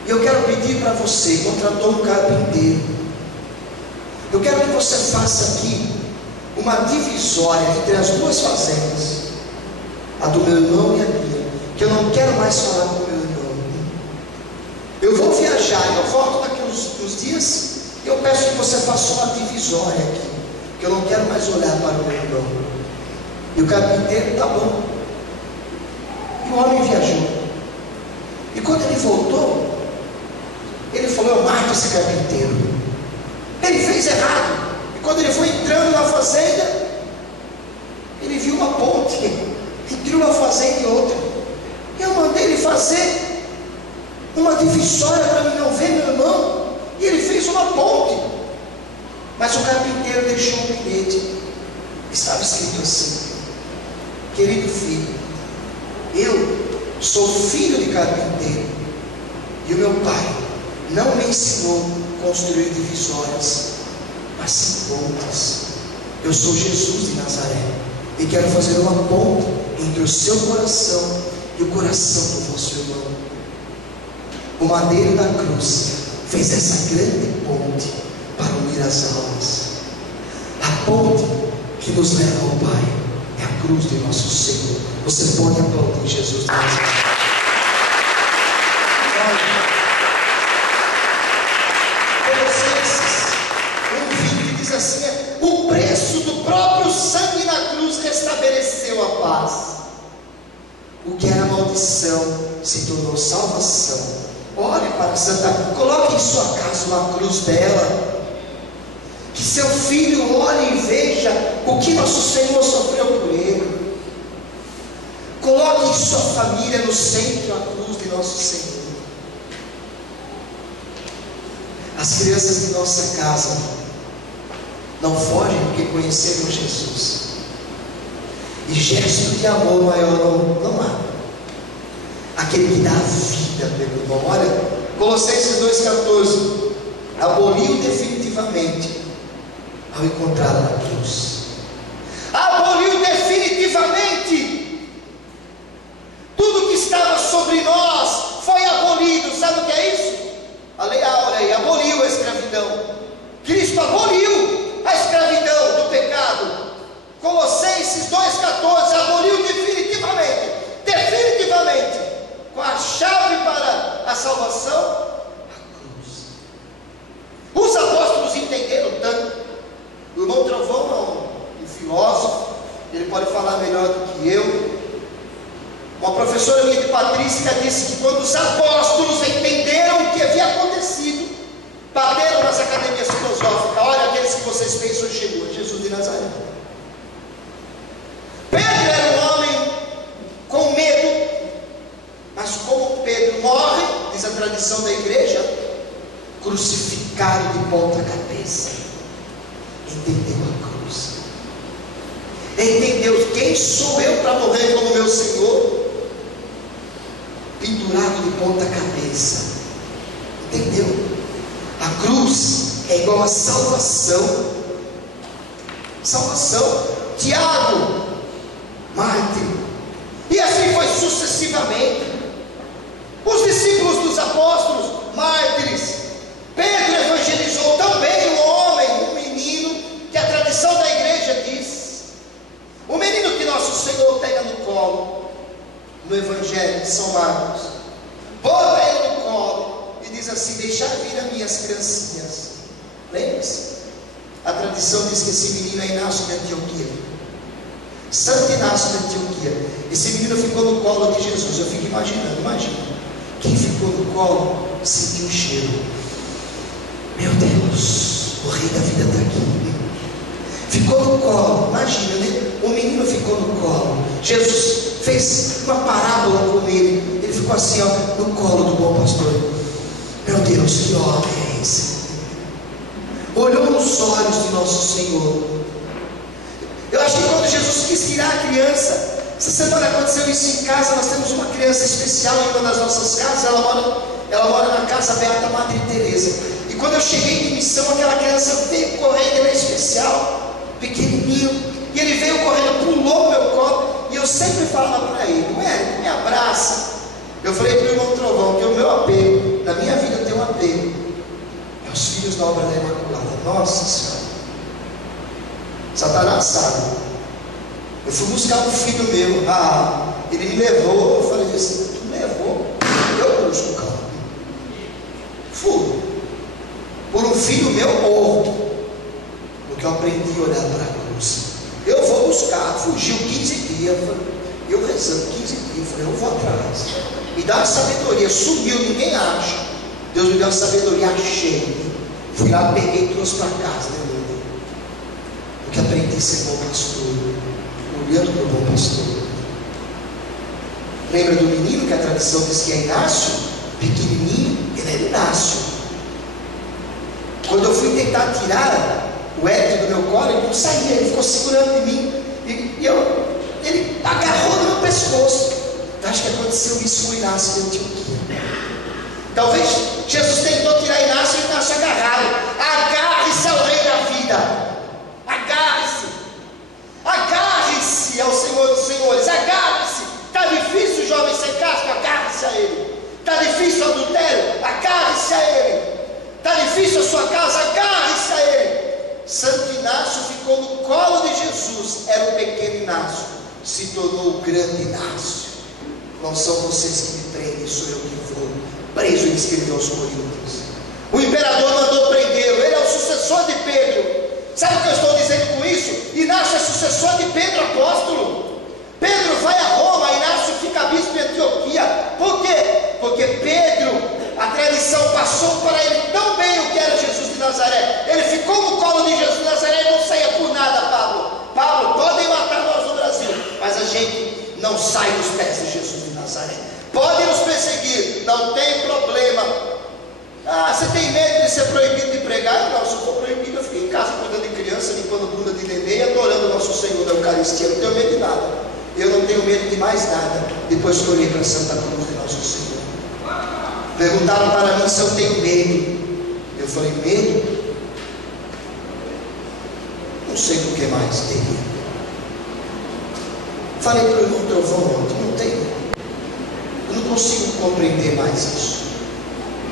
e eu quero pedir para você, contratou um carpinteiro, eu quero que você faça aqui uma divisória entre as duas fazendas, a do meu irmão e a minha, que eu não quero mais falar com o meu irmão. Eu vou viajar, eu volto daqui uns dias, e eu peço que você faça uma divisória aqui, que eu não quero mais olhar para o meu irmão. E o carpinteiro: tá bom. E o homem viajou. E quando ele voltou, ele falou: eu mato esse carpinteiro. Ele fez errado. E quando ele foi entrando na fazenda, ele viu uma ponte entre uma fazenda e outra. Eu mandei ele fazer uma divisória para mim não ver meu irmão, e ele fez uma ponte. Mas o carpinteiro deixou um bilhete. Estava escrito assim: querido filho, eu sou filho de carpinteiro, e o meu pai não me ensinou a construir divisórias, mas sim pontes. Eu sou Jesus de Nazaré, e quero fazer uma ponte entre o seu coração e o coração do vosso irmão. O madeiro da cruz fez essa grande ponte para unir as almas. A ponte que nos leva ao Pai é a cruz de nosso Senhor. Você pode aplaudir Jesus. estabeleceu a paz. O que era maldição se tornou salvação. Olhe para Santa, coloque em sua casa uma cruz dela. Que seu filho olhe e veja o que nosso Senhor sofreu por ele. Coloque em sua família no centro a cruz de nosso Senhor. As crianças de nossa casa não fogem porque conheceram Jesus. E gesto de amor maior não há. Aquele que dá a vida pelo irmão. Olha, Colossenses 2,14. Aboliu definitivamente ao encontrá-la na cruz. Aboliu definitivamente. Tudo que estava sobre nós foi abolido. Sabe o que é isso? A lei áurea aboliu a escravidão. Cristo aboliu a escravidão do pecado. Colossenses 2,14. Aboliu definitivamente. Definitivamente. Com a chave para a salvação, a cruz. Os apóstolos entenderam tanto. O irmão Trovão é um filósofo, ele pode falar melhor do que eu. Uma professora minha de patrística disse que quando os apóstolos entenderam o que havia acontecido, bateram nas academias filosóficas: olha, aqueles que vocês pensam chegou, Jesus de Nazaré. Pedro era um homem com medo, mas como Pedro morre, diz a tradição da igreja, crucificado de ponta cabeça. Entendeu a cruz. Entendeu quem sou eu para morrer como meu Senhor? Pendurado de ponta cabeça. Entendeu? A cruz é igual a salvação. Salvação. Tiago, mártir. E assim foi sucessivamente. Os discípulos dos apóstolos, mártires. Pedro evangelizou também um homem, um menino, que a tradição da igreja diz. O menino que nosso Senhor pega no colo, no Evangelho de São Marcos, bota ele no colo e diz assim: deixar vir as minhas criancinhas. Lembra-se? A tradição diz que esse menino é Inácio de Antioquia, Santo Inácio de Antioquia. Esse menino ficou no colo de Jesus. Eu fico imaginando, imagina. Quem ficou no colo sentiu o cheiro. Meu Deus, o rei da vida está aqui. Ficou no colo, imagina, né? O menino ficou no colo. Jesus fez uma parábola com ele. Ele ficou assim, ó, no colo do bom pastor. Meu Deus, que homem é esse? Olhou nos olhos de nosso Senhor. Eu acho que quando Jesus quis tirar a criança, essa semana aconteceu isso em casa. Nós temos uma criança especial em uma das nossas casas. Ela mora na casa Beata Madre Teresa. E quando eu cheguei de missão, aquela criança veio correndo, ela é especial, pequenininho. E ele veio correndo, pulou no meu colo. E eu sempre falava para ele: me abraça. Eu falei para o irmão Trovão que o meu apego, na minha vida tem um apego, meus filhos da obra da Imaculada. Nossa Senhora, Satanás sabe. Eu fui buscar um filho meu, ele me levou. Eu falei assim: tu me levou, eu busco o carro. Fui. Por um filho meu morto, porque eu aprendi a olhar para a cruz. Eu vou buscar. Fugiu 15 dias, eu rezando 15 dias, falei: eu vou atrás, me dá uma sabedoria. Sumiu, ninguém acha. Deus me deu uma sabedoria, achei. Fui lá, peguei e trouxe para casa, né, porque aprendi a ser bom pastor, olhando para o bom pastor. Lembra do menino que a tradição diz que é Inácio? Pequenininho, ele era Inácio. Quando eu fui tentar tirar o Hélio do meu colo, ele não saía, ele ficou segurando em mim. Ele agarrou no meu pescoço. Eu acho que aconteceu isso com o Inácio de Antioquia. Talvez Jesus tentou tirar Inácio e Inácio agarrado. Agarre-se ao Rei da vida. Agarre-se. Agarre-se ao Senhor dos Senhores. Agarre-se. Está difícil o jovem sem casca? Agarre-se a Ele. Está difícil o adultério? Agarre-se a Ele. Está difícil a sua casa? Agarre-se a Ele. Santo Inácio ficou no colo de Jesus. Era o pequeno Inácio, se tornou o grande Inácio. Não são vocês que me prendem, sou eu que vou. Preso, ele escreveu aos Coríntios. O imperador mandou prendê-lo. Ele é o sucessor de Pedro. Sabe o que eu estou dizendo com isso? Inácio é sucessor de Pedro apóstolo. Pedro vai a Roma, Inácio fica bispo em Antioquia. Por quê? Porque Pedro, a tradição passou para ele tão bem o que era Jesus de Nazaré. Ele ficou no colo de Jesus de Nazaré e não saía por nada. Pablo, podem matar nós no Brasil, mas a gente não sai dos pés de Jesus de Nazaré. Podem nos perseguir, não tem problema. Você tem medo de ser proibido de pregar? Não, se eu for proibido, eu fiquei em casa cuidando de criança, limpando bunda de neném e adorando o nosso Senhor da Eucaristia. Eu não tenho medo de nada. Eu não tenho medo de mais nada, depois que eu olhei para a Santa Cruz de nosso Senhor. Perguntaram para mim se eu tenho medo. Eu falei, medo? Não sei por que mais teria. Falei para o irmão Trovão ontem, não tenho. Eu não consigo compreender mais isso.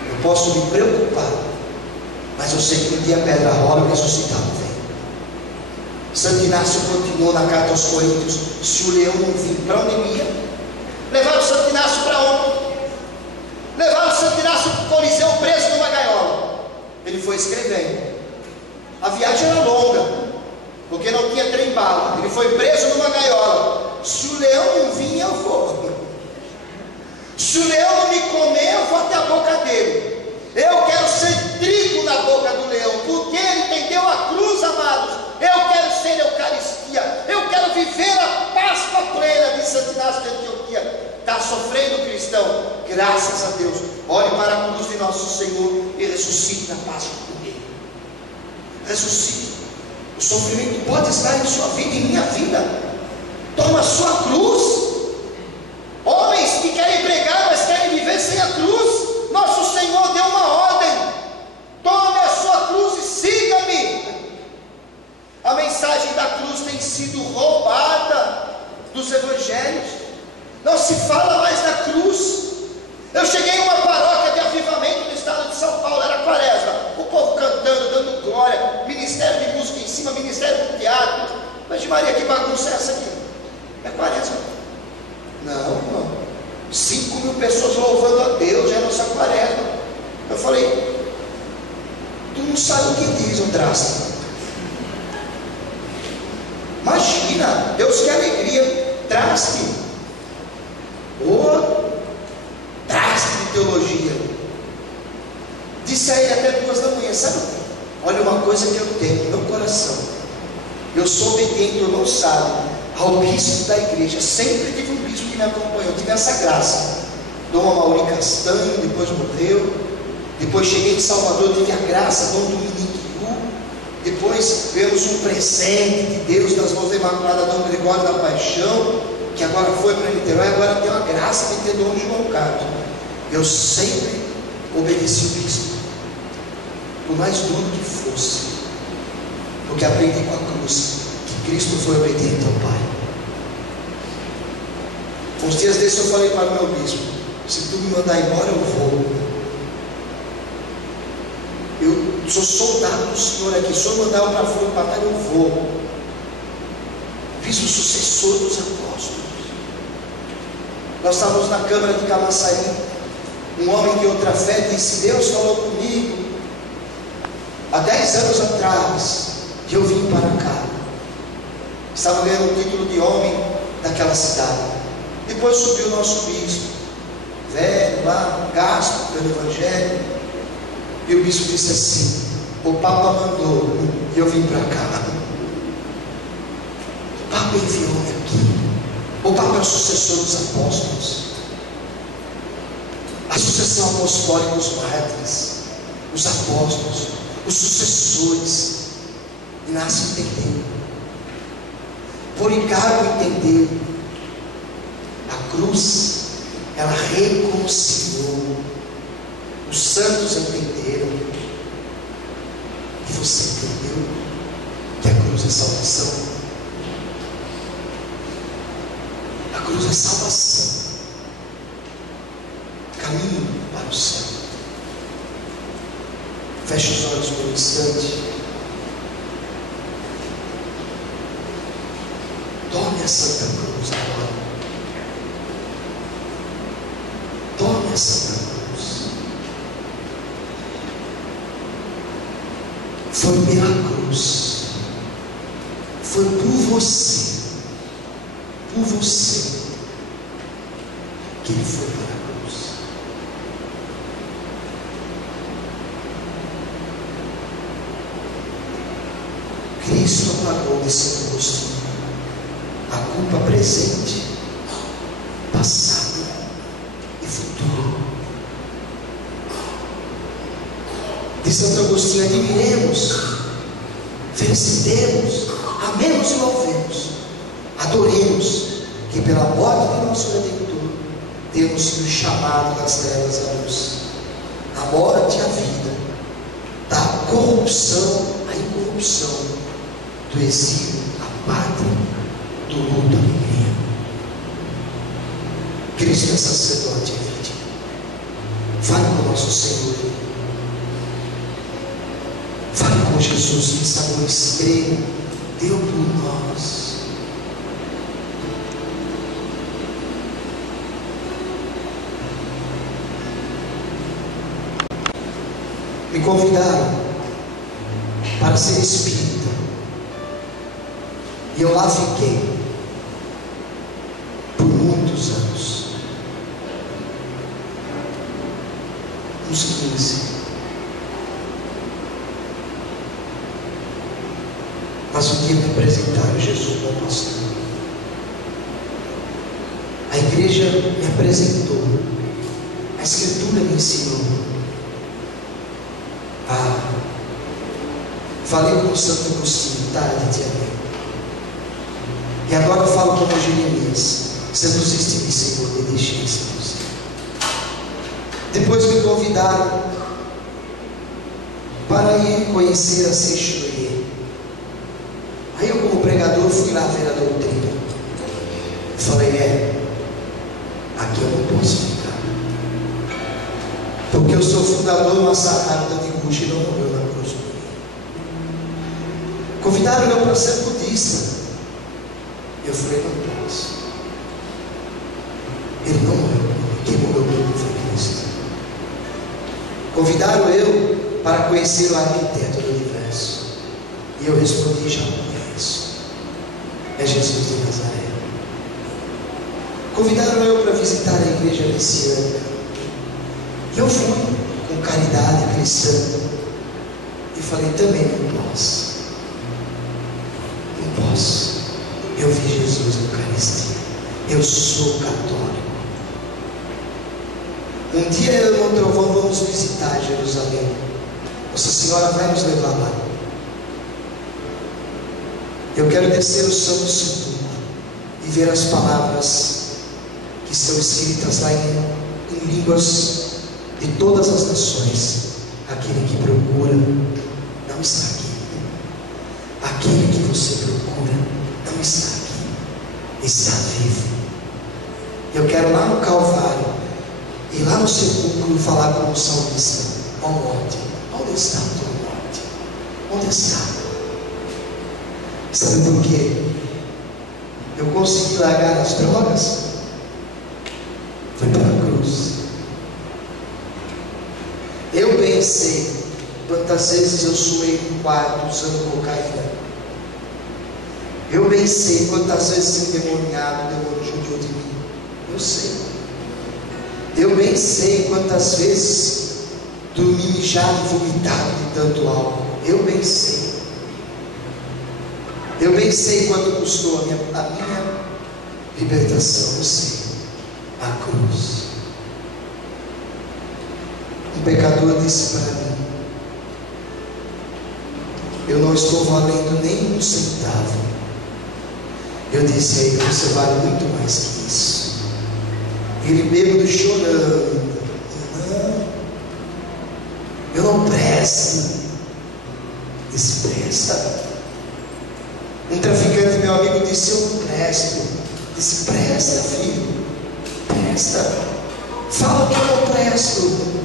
Eu posso me preocupar, mas eu sei que um dia a pedra rola e o resultado vem. Santo Inácio continuou na carta aos Coríntios: se o leão não vir, para onde ele ia? Levaram o Santo Inácio para onde? Levaram o Santo Inácio para o Coliseu preso numa gaiola. Ele foi escrevendo. A viagem era longa, porque não tinha trem-bala. Ele foi preso numa gaiola. Se o leão não vir, eu vou. Se o leão não me comer, eu vou até a boca dele. Eu quero ser trigo na boca do leão, porque ele entendeu a cruz, amados. Eu quero ser Eucaristia. Eu quero viver a Páscoa plena de Santo Inácio de Antioquia. Está sofrendo, cristão? Graças a Deus. Olhe para a cruz de nosso Senhor e ressuscite na Páscoa com Ele. Ressuscite. O sofrimento pode estar em sua vida, em minha vida. Toma a sua cruz. Homens que querem pregar, mas querem viver sem a cruz. Nosso Senhor deu uma ordem: tome a sua cruz e siga-me. A mensagem da cruz tem sido roubada dos evangelhos. Não se fala mais da cruz. Eu cheguei em uma paróquia de avivamento no estado de São Paulo, era quaresma, o povo cantando, dando glória, ministério de música em cima, ministério de teatro. Mas de Maria, que bagunça é essa aqui? É quaresma? Não. 5.000 pessoas louvando a Deus, é a nossa quaresma. Eu falei, tu não sabe o que diz o drástico. Imagina, Deus quer alegria, traste. Traste de teologia. Disse a ele até 2h, sabe? Olha uma coisa que eu tenho no meu coração. Eu sou obediente, eu não sabe, ao bispo da igreja. Sempre tive um bispo que me acompanhou, eu tive essa graça. Dom Amauri Castanho, depois morreu. Depois cheguei em Salvador, tive a graça, Dom Dominique. Depois vemos um presente de Deus nas mãos da Imaculada, Dom Gregório da Paixão, que agora foi para Niterói. Agora tem a graça de ter Dom João Carlos. Eu sempre obedeci o bispo, por mais duro que fosse, porque aprendi com a cruz que Cristo foi obediente ao Pai. Uns dias desses eu falei para o meu bispo: se tu me mandar embora, eu vou. Eu sou soldado do Senhor aqui. Se eu mandar eu para fora para batalha, eu vou. Bispo sucessor dos apóstolos. Nós estávamos na Câmara de Camaçari. Um homem de outra fé disse: Deus falou comigo há 10 anos atrás que eu vim para cá. Estava ganhando o título de homem daquela cidade. Depois subiu o nosso bispo, velho lá, gasto pelo evangelho. E o bispo disse assim: o Papa mandou e eu vim para cá. O Papa enviou-me aqui. O Papa é o sucessor dos apóstolos. A sucessão apostólica dos mártires, os apóstolos, os sucessores. Inácio entendeu. Policarpo entendeu. A cruz, ela reconciliou. Os santos entenderam. E você entendeu que a cruz é salvação? A cruz é salvação. Caminho para o céu. Feche os olhos por um instante. Tome a Santa Cruz agora. Tome a Santa Cruz. Foi pela cruz, foi por você, por você que Ele foi para a cruz. Cristo apagou de seu rosto a culpa presente, passado e futuro. De Santo Agostinho: admiremos, felicitemos, amemos e louvemos, adoremos, que pela morte de nosso Redentor temos sido chamados das trevas à luz, a morte à vida, da corrupção à incorrupção, do exílio à pátria, do luto à alegria. Cristo é sacerdote e vítima. Fale com o nosso Senhor. Fale com Jesus, que sabor extremo deu por nós. Me convidaram para ser espírita, e eu lá fiquei por muitos anos, uns 15. Mas um dia me apresentaram Jesus como pastor. A igreja me apresentou, a Escritura me ensinou. Falei com o Santo Agostinho, tarde te amei. E agora eu falo como Jeremias: seduziste-me, Senhor, me deixei seduzir. Depois me convidaram para ir conhecer a Seixoie. Aí eu, como pregador, fui lá ver a doutrina. Falei: aqui eu não posso ficar, porque eu sou fundador massacrado da Gucci e não morreu na cruz por mim. Convidaram eu para ser budista. Eu falei: não posso. Ele não morreu por mim, quem morreu por mim foi Cristo. Convidaram eu para conhecer o arquiteto do universo, e eu respondi: já conheço, é Jesus de Nazaré. Convidaram eu para visitar a igreja messiânica, e eu fui com caridade cristã, e falei: também não posso. Não posso. Eu vi Jesus na Eucaristia. Eu sou católico. Um dia eu e o meu trovão vamos visitar Jerusalém. Nossa Senhora vai nos levar lá. Eu quero descer o Santo Sepulcro e ver as palavras que estão escritas lá em línguas de todas as nações. Aquele que procura não está aqui. Aquele que você procura não está aqui, está vivo. Eu quero lá no Calvário e lá no sepulcro falar com o salmista: ó morte, onde está a tua morte? Onde está? Sabe por quê? Eu consegui largar as drogas? Foi pela cruz. Eu bem sei quantas vezes eu suei no quarto usando cocaína. Eu bem sei quantas vezes endemoniado o demônio judiou de mim. Eu sei. Eu bem sei quantas vezes dormi mijado e vomitado de tanto álcool. Eu bem sei. Eu bem sei quanto custou a minha libertação. Eu sei. A cruz. Um pecador disse para mim: eu não estou valendo nem um centavo. Eu disse a ele: você vale muito mais que isso. Ele bêbado chorando: não, eu não presto. Disse: presta. Um traficante, meu amigo, disse: eu não presto. Disse: presta, filho, presta. Fala que eu não presto.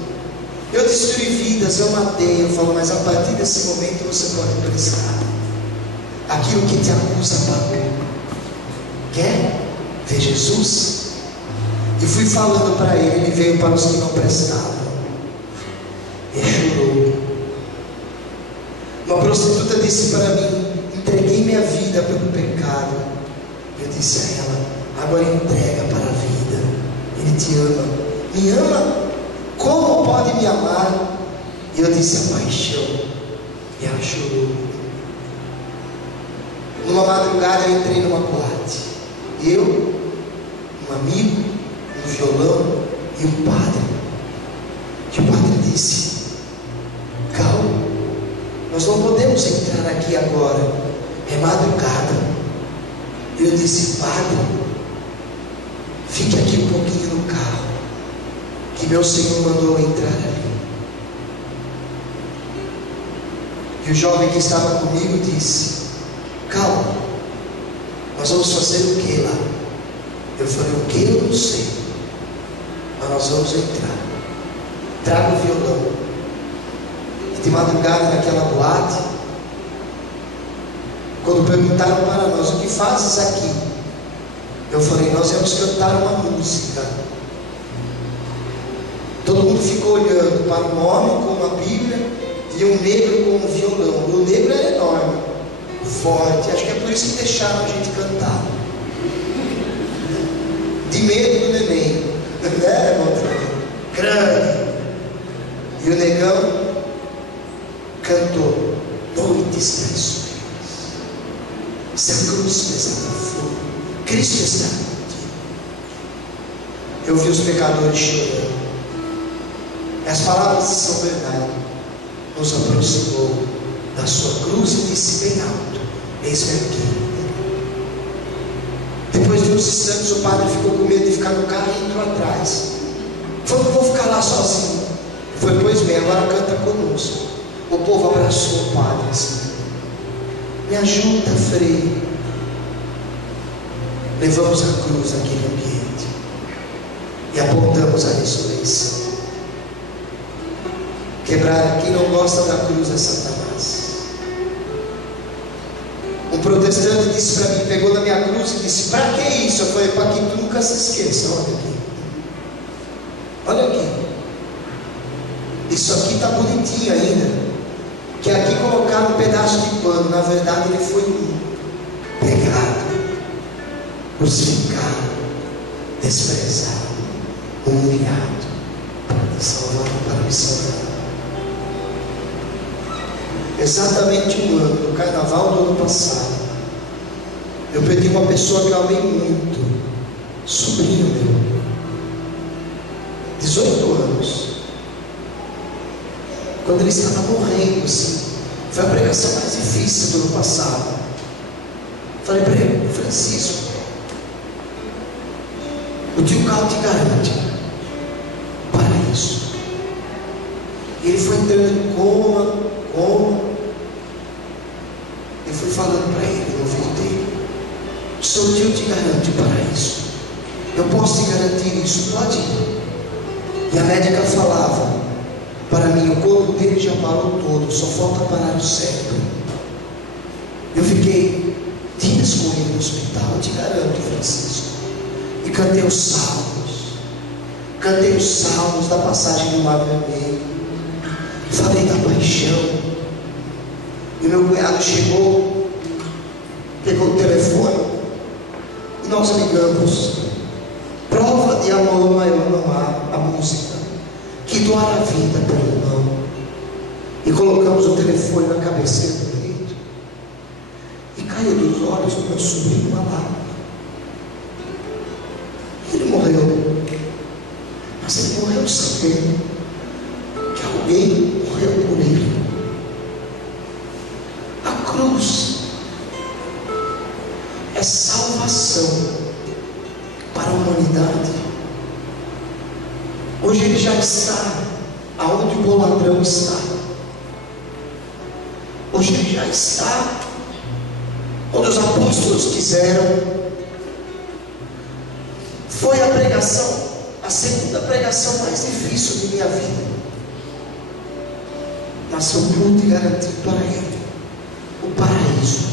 Eu destruí vidas, eu matei. Eu falo: mas a partir desse momento você pode prestar. Aquilo que te acusa pagou. Quer ver Jesus? E fui falando para ele. Ele veio para os que não prestavam e chorou. Uma prostituta disse para mim: entreguei minha vida pelo pecado. Eu disse a ela: agora entrega para a vida. Ele te ama. Me ama? Como pode me amar? E eu disse: a paixão. E ela chorou. Numa madrugada eu entrei numa boate. Eu, um amigo, um violão e um padre. E o padre disse: calma, nós não podemos entrar aqui agora, é madrugada. Eu disse: padre, fique aqui um pouquinho no carro, que meu Senhor mandou entrar ali. E o jovem que estava comigo disse: calma, nós vamos fazer o que lá? Eu falei: o que? Eu não sei, mas nós vamos entrar. Traga o violão. E de madrugada naquela boate, quando perguntaram para nós: o que fazes aqui? Eu falei: nós vamos cantar uma música. Todo mundo ficou olhando para um homem com uma Bíblia e um negro com um violão. O negro era enorme, forte, acho que é por isso que deixaram a gente cantar, de medo do neném, né, irmão? Grande. E o negão cantou: noites traiçoeiras, se a cruz pesada for, Cristo está contigo. Eu vi os pecadores chorando. As palavras de São Bernardo nos aproximou da sua cruz e disse bem alto: eis-me aqui. Depois de uns instantes o padre ficou com medo de ficar no carro e entrou atrás. Falou: não vou ficar lá sozinho. Foi: pois bem, agora canta conosco. O povo abraçou o padre assim: me ajuda, Frei. Levamos a cruz naquele ambiente e apontamos a ressurreição. Quebrar, quem não gosta da cruz é Satanás. Um protestante disse para mim, pegou na minha cruz e disse: para que isso? Eu falei: para que tu nunca se esqueça. Olha aqui, olha aqui, isso aqui está bonitinho ainda, que aqui colocaram um pedaço de pano, na verdade ele foi pegado, crucificado, desprezado, humilhado, para me salvar, para me salvar. Exatamente um ano, no carnaval do ano passado, eu perdi uma pessoa que eu amei muito, sobrinho meu, 18 anos. Quando ele estava morrendo, assim, foi a pregação mais difícil do ano passado. Falei para ele: Francisco, o tio Carlos te garante para isso. E ele foi entrando em coma. Eu fui falando para ele no ouvido dele: seu tio te garante para isso. Eu posso te garantir isso, pode ir. E a médica falava para mim: o corpo dele já parou todo, só falta parar o cérebro. Eu fiquei dias com ele no hospital, eu te garanto, Francisco. E cantei os salmos da passagem do Mar Vermelho, falei da paixão. E meu cunhado chegou, pegou o telefone e nós ligamos. Prova de amor maior não há, a música que doar a vida pelo irmão. E colocamos o telefone na cabeceira do leito e caiu dos olhos do meu sobrinho uma lágrima. Ele morreu, mas ele morreu sabendo que alguém morreu por ele. A cruz é salvação para a humanidade. Hoje ele já está aonde o bom ladrão está. Hoje ele já está onde os apóstolos quiseram. Foi a pregação, a segunda pregação mais difícil de minha vida, mas eu pude garantir para ele o paraíso,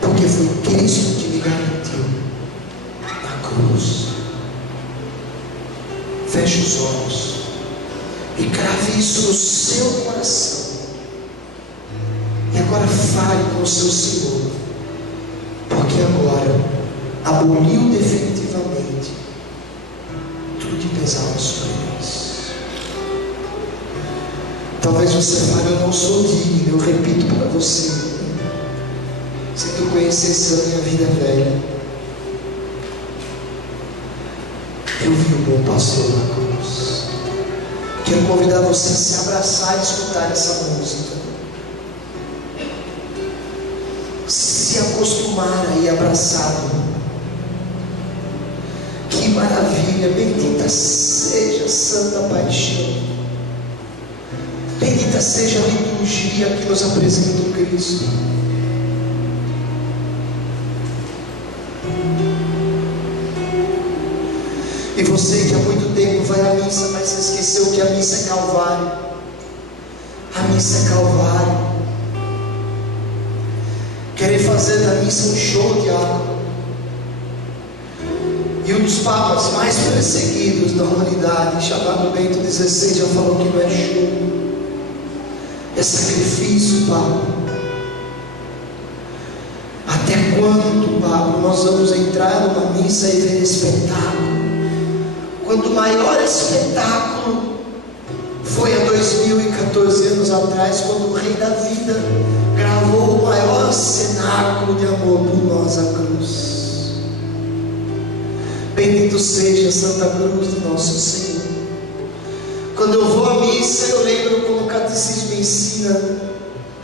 porque foi Cristo que me garantiu na cruz. Feche os olhos e crave isso no seu coração. E agora fale com o seu Senhor, porque agora a aboliu definitivamente tudo que pesava sobre nós. Talvez você fale: eu não sou digno. Eu repito para você: se tu conhecesse a minha vida velha, eu vi o bom pastor na cruz. Quero convidar você a se abraçar e escutar essa música. Se acostumar a ir abraçado. Que maravilha! Bendita seja a Santa Paixão. Bendita seja a liturgia que nos apresenta o Cristo. E você que há muito tempo vai à missa, mas se esqueceu que a missa é Calvário. A missa é Calvário. Querem fazer da missa um show de água. E um dos papas mais perseguidos da humanidade, chamado Bento XVI, já falou que não é show, é sacrifício, Papa. Até quando, Papa, nós vamos entrar numa missa e ver espetáculo? Quanto maior espetáculo foi há 2014 anos atrás, quando o Rei da Vida gravou o maior cenáculo de amor por nós, a cruz. Bendito seja a Santa Cruz do nosso Senhor. Quando eu vou à missa, eu lembro como o catecismo ensina: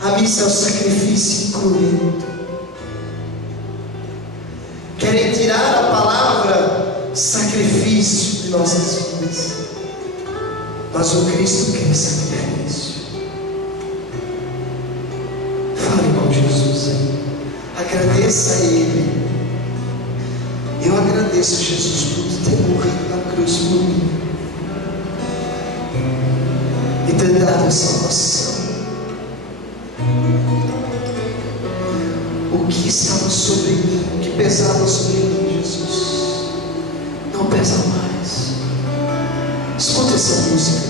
a missa é o sacrifício incruento. Querem tirar a palavra sacrifício de nossas vidas, mas o Cristo quer sacrifício. Fale com Jesus aí. Agradeça a Ele. Eu agradeço, Jesus, por ter morrido na cruz por mim e ter dado a salvação. O que estava sobre mim, o que pesava sobre mim, Jesus, não pesa mais. Escute essa música.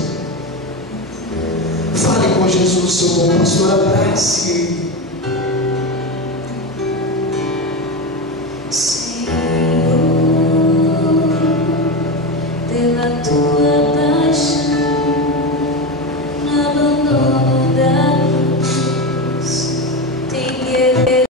Fale com Jesus, seu bom pastor, abrace Ele. Sim.